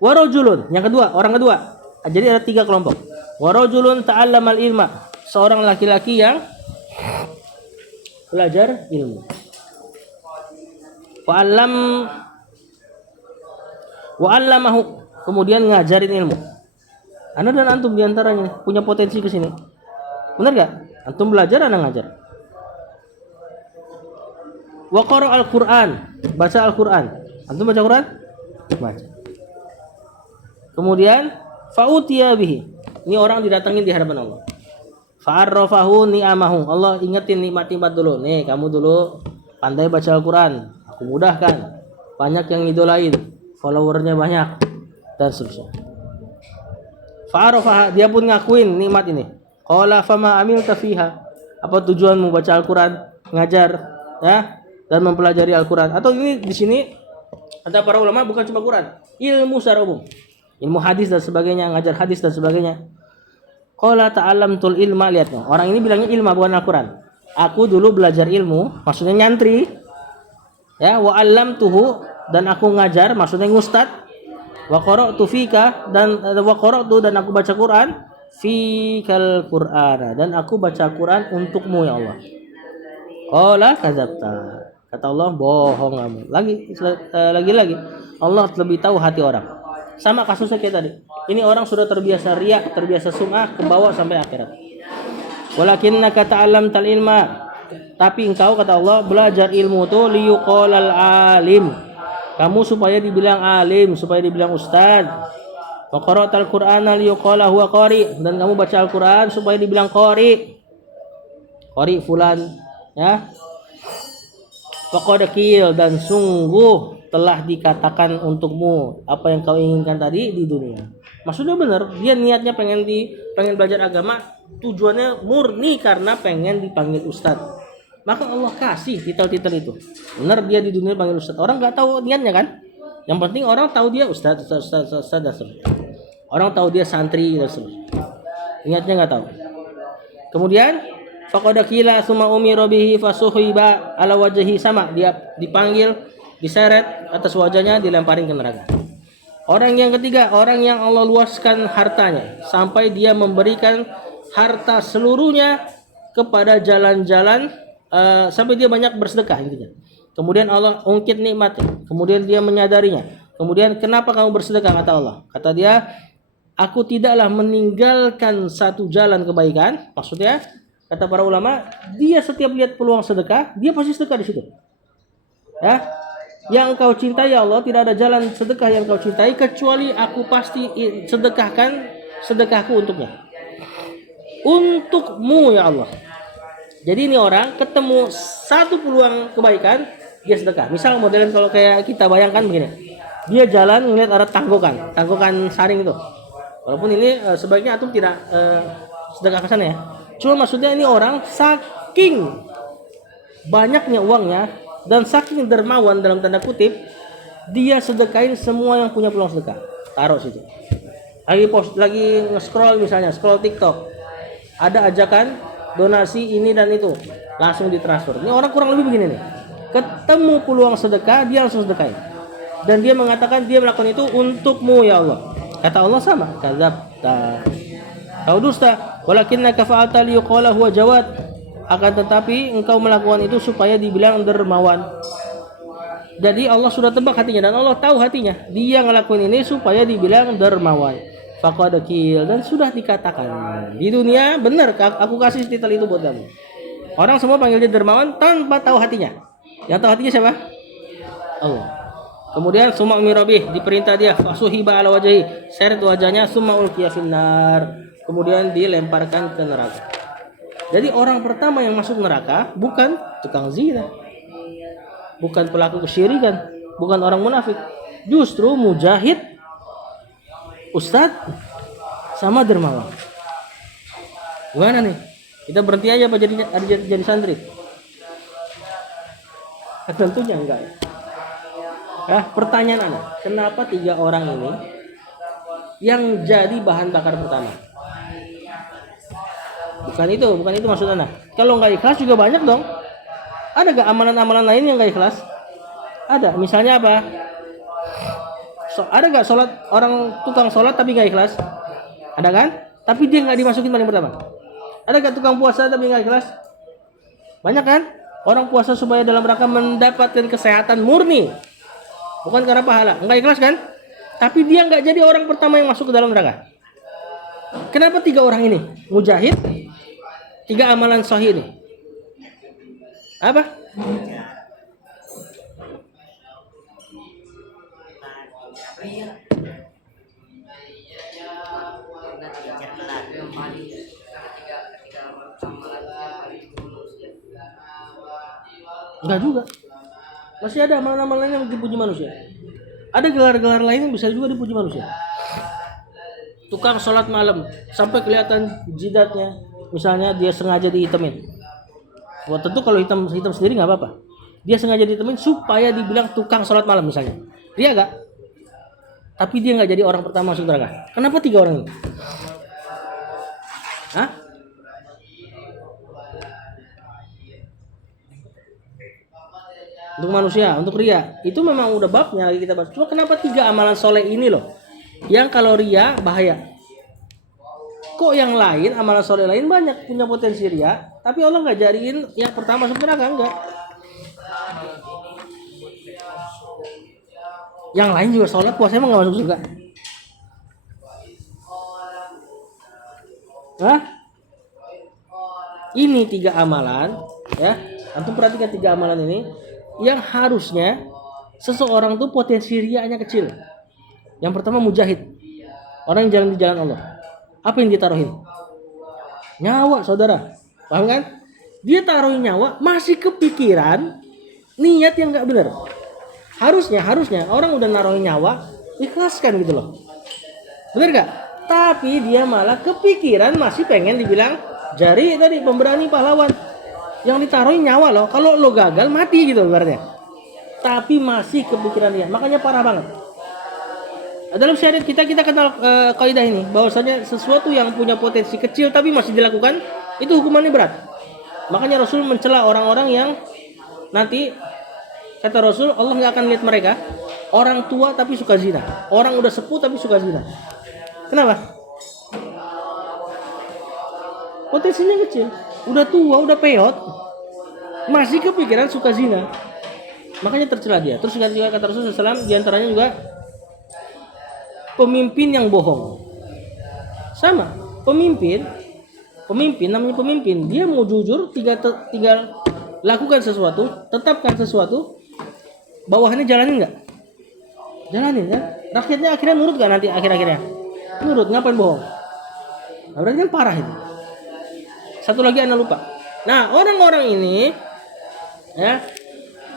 Warajulun, yang kedua, orang kedua. Jadi ada 3 kelompok. Warajulun ta'allamal ilma, seorang laki-laki yang belajar ilmu. Wa'allamahu, kemudian ngajarin ilmu. Anda dan antum diantaranya punya potensi ke sini. Benar gak? Antum belajar, anda ngajar. Wa qara al-Qur'an, baca Al-Qur'an. Antum baca Quran? Baca. Kemudian fa'utiya bihi, ini orang didatangin di hadapan Allah. Fa'arrafahu ni'amahu, Allah ingetin nikmat-nikmat dulu. Nih, kamu dulu pandai baca Al-Qur'an, aku mudahkan. Banyak yang idolain, followernya banyak dan seterusnya. Fa'arrafaha, dia pun ngakuin nikmat ini. Qala fama amilta fiha, apa tujuanmu baca Al-Qur'an, ngajar ya, dan mempelajari Al-Qur'an. Atau ini di sini ada para ulama bukan cuma Quran, ilmu secara umum. Ilmu hadis dan sebagainya, ngajar hadis dan sebagainya. Qala ta'allamtul ilma, lihat no. Orang ini bilangnya ilma bukan Al-Qur'an. Aku dulu belajar ilmu, maksudnya nyantri. Ya, wa 'allamtuhu, dan aku ngajar, maksudnya ngustad. Wa qara'tu fika, dan wa qara'tu, dan aku baca Quran fikal Qur'ana, dan aku baca Quran untukmu ya Allah. Qala kadzabta, kata Allah, bohong kamu. Lagi Allah lebih tahu hati orang. Sama kasusnya kayak tadi. Ini orang sudah terbiasa riya, terbiasa sum'ah, ke bawah sampai akhirat. Walakinnaka ta'allamtal ilma. Tapi engkau, kata Allah, belajar ilmu itu liyuqalal alim. Kamu supaya dibilang alim, supaya dibilang ustaz. Wa qara'tal Qur'ana liyuqala huwa qari. Dan kamu baca Al-Qur'an supaya dibilang qari. Qari fulan, ya. Faqad qil, dan sungguh telah dikatakan untukmu apa yang kau inginkan tadi di dunia. Maksudnya benar, dia niatnya pengen belajar agama, tujuannya murni karena pengen dipanggil ustaz. Maka Allah kasih titel-titel itu. Benar dia di dunia panggil ustaz. Orang nggak tahu niatnya kan? Yang penting orang tahu dia ustaz dan seterusnya. Orang tahu dia santri dan seterusnya. Niatnya nggak tahu. Kemudian faqad qila summa umira bihi fasuhiba ala wajhi sama, dia dipanggil, diseret atas wajahnya, dilemparin ke neraka. Orang yang ketiga, orang yang Allah luaskan hartanya sampai dia memberikan harta seluruhnya kepada jalan-jalan, sampai dia banyak bersedekah intinya. Kemudian Allah ungkit nikmatnya, kemudian dia menyadarinya. Kemudian kenapa kamu bersedekah, kata Allah? Kata dia, aku tidaklah meninggalkan satu jalan kebaikan. Maksudnya, kata para ulama, dia setiap lihat peluang sedekah, dia pasti sedekah di situ. Ya, yang engkau cintai ya Allah, tidak ada jalan sedekah yang engkau cintai kecuali aku pasti sedekahkan sedekahku untuknya. Untukmu ya Allah. Jadi ini orang ketemu satu peluang kebaikan, dia sedekah. Misal modelnya kalau kayak kita bayangkan begini, dia jalan ngeliat arah tanggokan saring itu. Walaupun ini sebaiknya antum tidak sedekah ke sana ya. Cuma maksudnya ini orang saking banyaknya uangnya dan saking dermawan dalam tanda kutip, dia sedekahin semua yang punya peluang sedekah. Taruh situ. Lagi nge-scroll misalnya, scroll TikTok. Ada ajakan donasi ini dan itu, langsung ditransfer. Ini orang kurang lebih begini nih. Ketemu peluang sedekah, dia langsung sedekahin. Dan dia mengatakan dia melakukan itu untukmu ya Allah. Kata Allah sama, kadzabta. Kau dusta, walakinnaka fa'alta liyuqala huwa jawad. Akan tetapi engkau melakukan itu supaya dibilang dermawan. Jadi Allah sudah tebak hatinya dan Allah tahu hatinya. Dia ngelakuin ini supaya dibilang dermawan. Faqad qil, dan sudah dikatakan di dunia, benar aku kasih titel itu buat kamu. Orang semua panggil dia dermawan tanpa tahu hatinya. Yang tahu hatinya siapa? Allah. Kemudian summa umirabih, diperintah dia fasuhiba ala wajhi, seret wajahnya, summa ulqiya finnar, kemudian dilemparkan ke neraka. Jadi orang pertama yang masuk neraka bukan tukang zina, bukan pelaku kesyirikan, bukan orang munafik, justru mujahid, ustadz, sama dermawan. Gimana nih? Kita berhenti aja apa jadi santri? Tentunya enggak. Pertanyaan Anda, kenapa 3 orang ini yang jadi bahan bakar pertama? Bukan itu maksud Anda. Kalau nggak ikhlas juga banyak dong. Ada gak amalan-amalan lain yang nggak ikhlas? Ada. Misalnya apa? Ada gak orang tukang sholat tapi nggak ikhlas? Ada kan? Tapi dia nggak dimasukin paling pertama. Ada gak tukang puasa tapi nggak ikhlas? Banyak kan? Orang puasa supaya dalam rangka mendapatkan kesehatan murni, bukan karena pahala. Nggak ikhlas kan? Tapi dia nggak jadi orang pertama yang masuk ke dalam neraka. Kenapa 3 orang ini? Mujahid, 3 amalan sahih ini. Apa? Enggak juga. Masih ada amalan-amalan lain yang dipuji manusia. Ada gelar-gelar lain yang bisa juga dipuji manusia. Tukang sholat malam sampai kelihatan jidatnya, misalnya dia sengaja dihitamin. Wah, tentu kalau hitam sendiri nggak apa-apa. Dia sengaja dihitamin supaya dibilang tukang sholat malam misalnya. Dia enggak. Tapi dia nggak jadi orang pertama masuk neraka. Kenapa 3 orang ini? Hah? Untuk manusia, untuk ria, itu memang udah babnya lagi kita bahas. Cuma kenapa 3 amalan soleh ini loh, yang kalau ria bahaya. Kok yang lain, amalan soleh lain banyak punya potensi ria, tapi Allah nggak jadiin yang pertama masuk neraka, enggak. Yang lain juga sholat, puasa emang nggak masuk surga? Hah? Ini 3 amalan, ya. Antum perhatikan 3 amalan ini yang harusnya seseorang tuh potensi riaknya kecil. Yang pertama mujahid, orang yang jalan di jalan Allah. Apa yang ditaruhin? Nyawa, saudara. Paham kan? Dia taruhin nyawa, masih kepikiran niat yang nggak benar. Harusnya orang udah naruhin nyawa, ikhlaskan gitu loh. Bener gak? Tapi dia malah kepikiran masih pengen dibilang jari tadi pemberani pahlawan. Yang ditaruhin nyawa loh. Kalau lo gagal mati gitu ibaratnya. Tapi masih kepikiran dia. Makanya parah banget. Dalam syariat kita kenal kaidah ini, bahwasanya sesuatu yang punya potensi kecil tapi masih dilakukan itu hukumannya berat. Makanya Rasul mencela orang-orang yang nanti kata Rasul Allah nggak akan lihat mereka orang tua tapi suka zina, orang udah sepuh tapi suka zina. Kenapa? Potensinya kecil, udah tua, udah peot, masih kepikiran suka zina. Makanya tercela dia. Terus juga kata Rasul SAW diantaranya juga pemimpin yang bohong. Sama, pemimpin namanya pemimpin, dia mau jujur tinggal lakukan sesuatu, tetapkan sesuatu, bawahannya jalanin nggak? Jalanin kan? Rakyatnya akhirnya nurut nggak nanti akhir-akhirnya? Nurut, ngapain bohong? Nah, berarti kan parah itu. Satu lagi anda lupa. Nah, orang-orang ini ya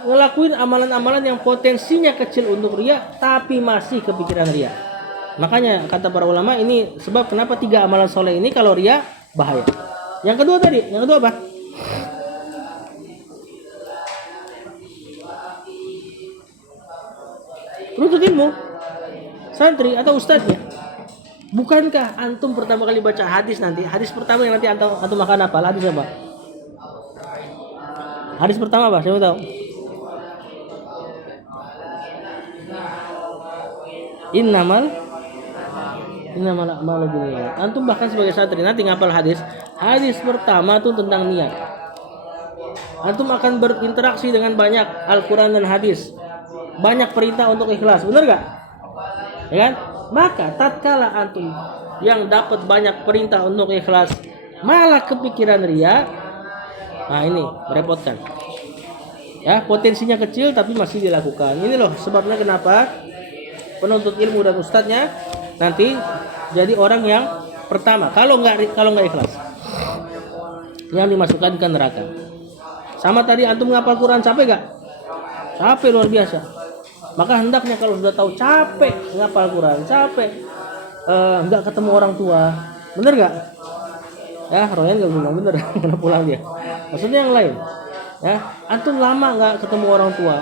ngelakuin amalan-amalan yang potensinya kecil untuk riya tapi masih kepikiran riya. Makanya kata para ulama ini sebab kenapa 3 amalan soleh ini kalau riya bahaya. Yang kedua apa? Penuntut ilmu, santri atau ustadznya. Bukankah antum pertama kali baca hadis nanti? Hadis pertama yang nanti antum makan apa? Hadis apa? Hadis pertama apa? Saya mau tahu. Innamal a'malu binniyat. Antum bahkan sebagai santri nanti ngapal hadis. Hadis pertama tuh tentang niat. Antum akan berinteraksi dengan banyak Al-Quran dan hadis. Banyak perintah untuk ikhlas, benar gak? Ya kan? Maka tatkala antum yang dapat banyak perintah untuk ikhlas malah kepikiran riya, nah ini merepotkan. Ya, potensinya kecil tapi masih dilakukan. Ini loh sebabnya kenapa penuntut ilmu dan ustadznya nanti jadi orang yang pertama kalau nggak ikhlas yang dimasukkan ke neraka. Sama tadi antum ngapal Quran capek gak? Capek luar biasa. Maka hendaknya kalau sudah tahu capek ngapal Quran, capek nggak ketemu orang tua, bener nggak? Ya, Royan nggak bilang bener, karena pulang dia. Maksudnya yang lain, ya, antum lama nggak ketemu orang tua,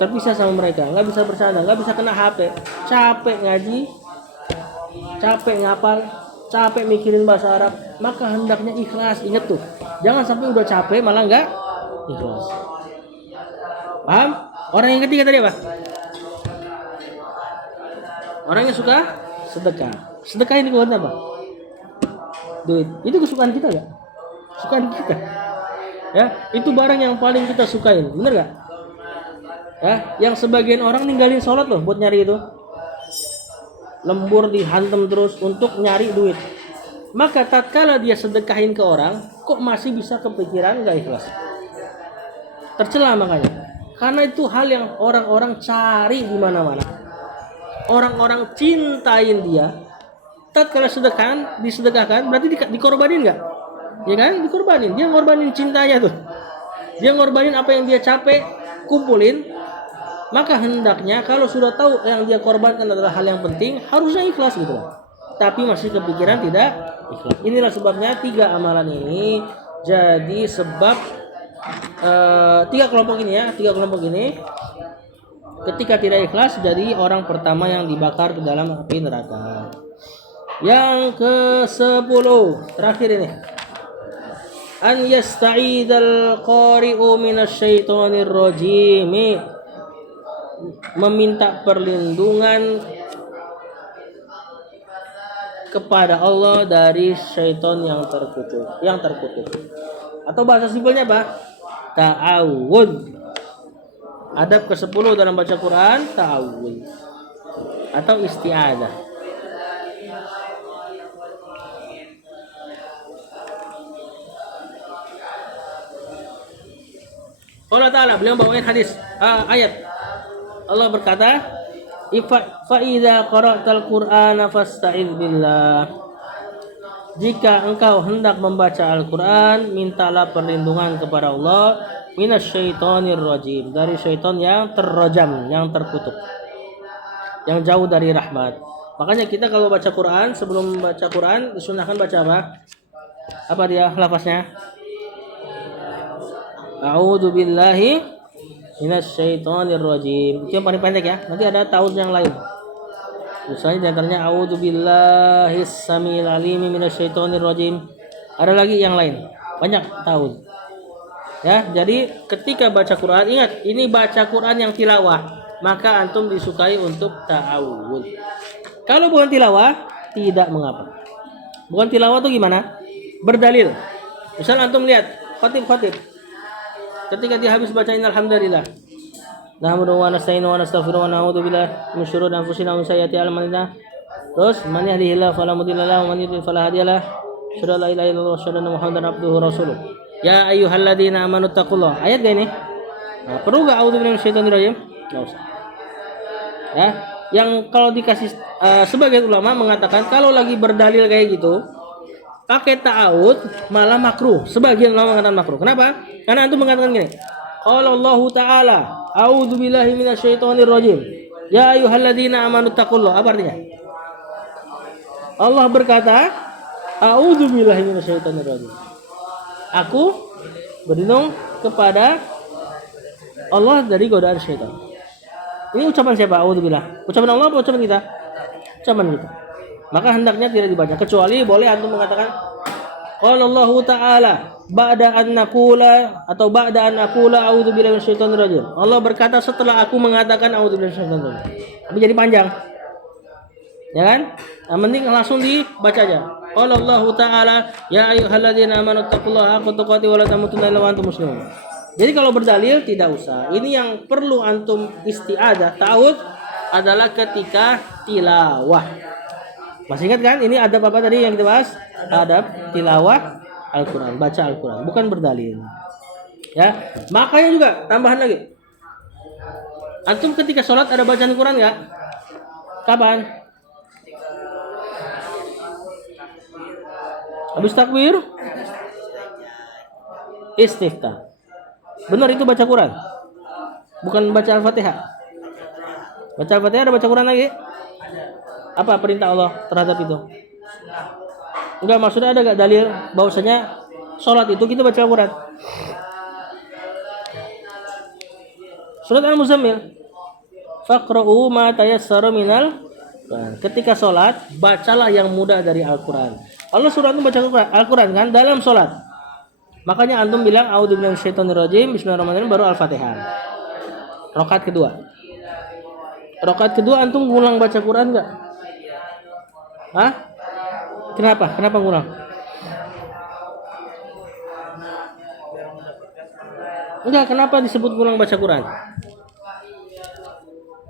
terpisah sama mereka, nggak bisa bercanda, nggak bisa kena HP, capek ngaji, capek ngapal, capek mikirin bahasa Arab, maka hendaknya ikhlas. Ingat tuh, jangan sampai udah capek malah nggak ikhlas. Paham? Orang yang ketiga tadi apa? Orang yang suka sedekah. Sedekah ini kebutuhan apa? Duit. Itu kesukaan kita gak? Kesukaan kita. Ya, itu barang yang paling kita sukain, bener gak? Ya, yang sebagian orang ninggalin sholat loh buat nyari itu. Lembur dihantam terus untuk nyari duit. Maka tatkala dia sedekahin ke orang, kok masih bisa kepikiran gak ikhlas? Tercela makanya. Karena itu hal yang orang-orang cari di mana-mana. Orang-orang cintain dia. Tatkala disedekahkan, berarti dikorbanin nggak? Ya kan, dikorbanin. Dia ngorbanin cintanya tuh. Dia ngorbanin apa yang dia capek kumpulin. Maka hendaknya kalau sudah tahu yang dia korbankan adalah hal yang penting, harusnya ikhlas gitu. Tapi masih kepikiran tidak ikhlas. Inilah sebabnya 3 amalan ini jadi sebab 3 kelompok ini ketika tidak ikhlas jadi orang pertama yang dibakar ke dalam api neraka. Yang ke-10 terakhir ini, an yasta'idal qari'u minasyaitonir rajim, meminta perlindungan kepada Allah dari syaitan yang terkutuk. Atau bahasa simpelnya apa? Ta'awud. Adab ke-10 dalam baca Quran, ta'awud atau isti'adzah. Allah Ta'ala, beliau bawain hadis, ayat. Allah berkata, fa idza qara'tal qur'ana fasta'iz billah. Jika engkau hendak membaca Al-Qur'an, mintalah perlindungan kepada Allah minasyaitonir rajim, dari syaitan yang terrajam, yang terkutuk, yang jauh dari rahmat. Makanya kita kalau baca Quran, sebelum baca Quran disunahkan baca apa? Apa dia lafaznya? A'udzu billahi minasyaitonir rajim. Itu yang paling pendek ya. Nanti ada ta'awudz yang lain. Misalnya diantaranya a'udzu billahi samil alimi minasyaitonir rajim. Ada lagi yang lain. Banyak ta'awudz. Ya, jadi ketika baca Quran, ingat ini baca Quran yang tilawah, maka antum disukai untuk ta'awudz. Kalau bukan tilawah, tidak mengapa. Bukan tilawah itu gimana? Berdalil. Misal antum lihat khatib ketika dia habis baca innalhamdulillah, nahmaduhu wa nasta'inuhu wa nastaghfiruhu wa na'udzu billahi min syururi anfusina wa min sayyiati a'malina. Terus man yahdihillahu fala mudilla lahu wa man yudlil fala hadiya lahu. Asyhadu an la ilaha illallah wa asyhadu anna Muhammadan abduhu wa rasuluh. Ya ayyuhalladzina amanu taqullah. Ayat gak ini? Nah, perlu gak a'udzubillahi minasyaitonir rajim? Enggak usah. Ya, yang kalau dikasih sebagian ulama mengatakan kalau lagi berdalil kayak gitu pakai ta'awudz malah makruh. Sebagian ulama mengatakan makruh. Kenapa? Karena antum mengatakan gini. Qala Allah Ta'ala, a'udzubillahi minasyaitonir rajim. Ya ayyuhalladzina amanu taqullah. Apa artinya? Allah berkata, a'udzubillahi minasyaitonir rajim. Aku berlindung kepada Allah dari godaan syaitan. Ini ucapan siapa? A'udzubillah. Ucapan Allah atau ucapan kita? Ucapan kita. Maka hendaknya tidak dibaca, kecuali boleh antum mengatakan qala Allah Ta'ala ba'da an naqula atau ba'da an aqula a'udzubillahi minasyaitonir rajim. Allah berkata setelah aku mengatakan a'udzubillahi minasyaitonir rajim. Tapi jadi panjang. Ya kan? Nah, mending langsung dibaca aja. Qala Allah Ta'ala ya ayyuhalladzina amanu taqullaha haqqa tuqatih wa la tamutunna illa wa antum muslimun. Jadi kalau berdalil tidak usah. Ini yang perlu antum isti'adzah, ta'awudz adalah ketika tilawah. Masih ingat kan? Ini adab apa tadi yang kita bahas? Adab tilawah Al-Quran, baca Al-Quran, bukan berdalil. Ya, makanya juga tambahan lagi. Antum ketika sholat ada bacaan Quran nggak? Kapan? Habis takbir? Istiftah. Benar itu baca Quran? Bukan baca Al-Fatihah. Baca Al-Fatihah ada baca Quran lagi? Apa perintah Allah terhadap itu? Enggak, maksudnya ada gak dalil bahwasanya sholat itu kita baca Al-Quran? Surat Al-Muzammil, faqra'u ma tayassara minal. Ketika sholat, bacalah yang mudah dari Al-Quran. Allah suruh antum baca Al-Quran kan dalam sholat. Makanya antum bilang a'udzubillahi minasyaitonir rajim, bismillahirrahmanirrahim, baru Al-Fatihah. Rakaat kedua. Rakaat kedua antum ngulang baca Quran enggak? Hah? Kenapa? Kenapa ngulang? Enggak, kenapa disebut ngulang baca Quran?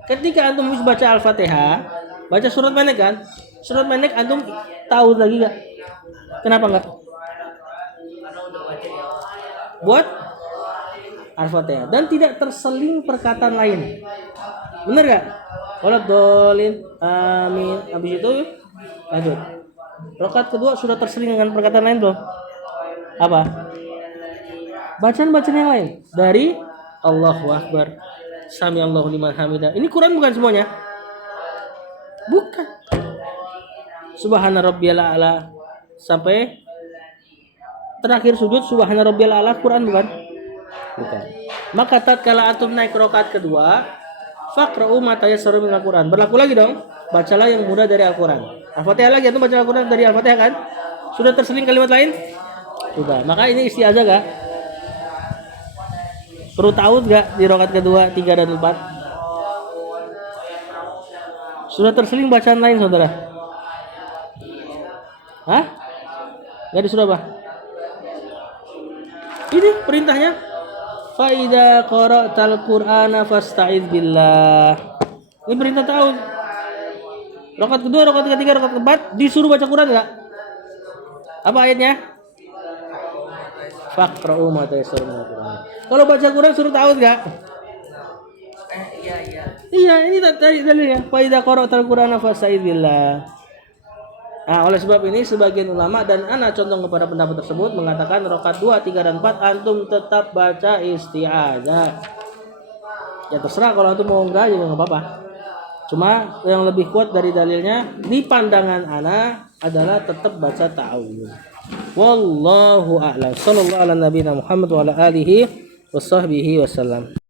Ketika antum habis baca Al-Fatihah, baca surat pendek kan? Surat pendek antum tahu lagi enggak? Kenapa enggak? Buat Al-Fatihah dan tidak terseling perkataan lain. Benar enggak? Waladhdallin, amin. Habis itu lanjut. Rakaat kedua sudah terseling dengan perkataan lain belum? Apa? Bacaan-bacaan yang lain dari Allahu Akbar, Sami Allahu liman hamidah. Ini Quran bukan semuanya? Bukan. Subhana rabbiyal a'la sampai terakhir sujud subhana rabbiyal a'la Quran bukan? Bukan. Maka tatkala antum naik rakaat kedua, faqra'u ma tayassara minal Quran. Berlaku lagi dong. Bacalah yang mudah dari Al-Quran. Al-Fatihah lagi, antum baca Al-Quran dari Al-Fatihah kan? Sudah terseling kalimat lain? Sudah. Maka ini isti'adzah gak? Perlu ta'awudz gak di rakaat kedua, 3 dan 4? Sudah terseling bacaan lain saudara? Hah? Gak disuruh apa? Ini perintahnya. Fa idza qara'tal Qur'ana fasta'iz billah. Ini perintah ta'awudz. Rakaat kedua, rakaat ketiga, rakaat keempat disuruh baca Quran enggak? Apa ayatnya? Faqra'u ma tayassara minal Qur'an. Kalau baca Quran suruh ta'awudz enggak? Iya. Iya, ini tadi dalilnya. Fa idza qara'tal Qur'ana fasta'idz billah. Nah, oleh sebab ini sebagian ulama dan anak condong kepada pendapat tersebut mengatakan rakaat 2, 3 dan 4 antum tetap baca isti'adzah. Ya terserah kalau antum mau enggak juga enggak apa-apa. Cuma yang lebih kuat dari dalilnya di pandangan ana adalah tetap baca ta'awudz. Wallahu a'lam. Sallallahu ala nabiyina Muhammad wa ala alihi washabbihi wasallam.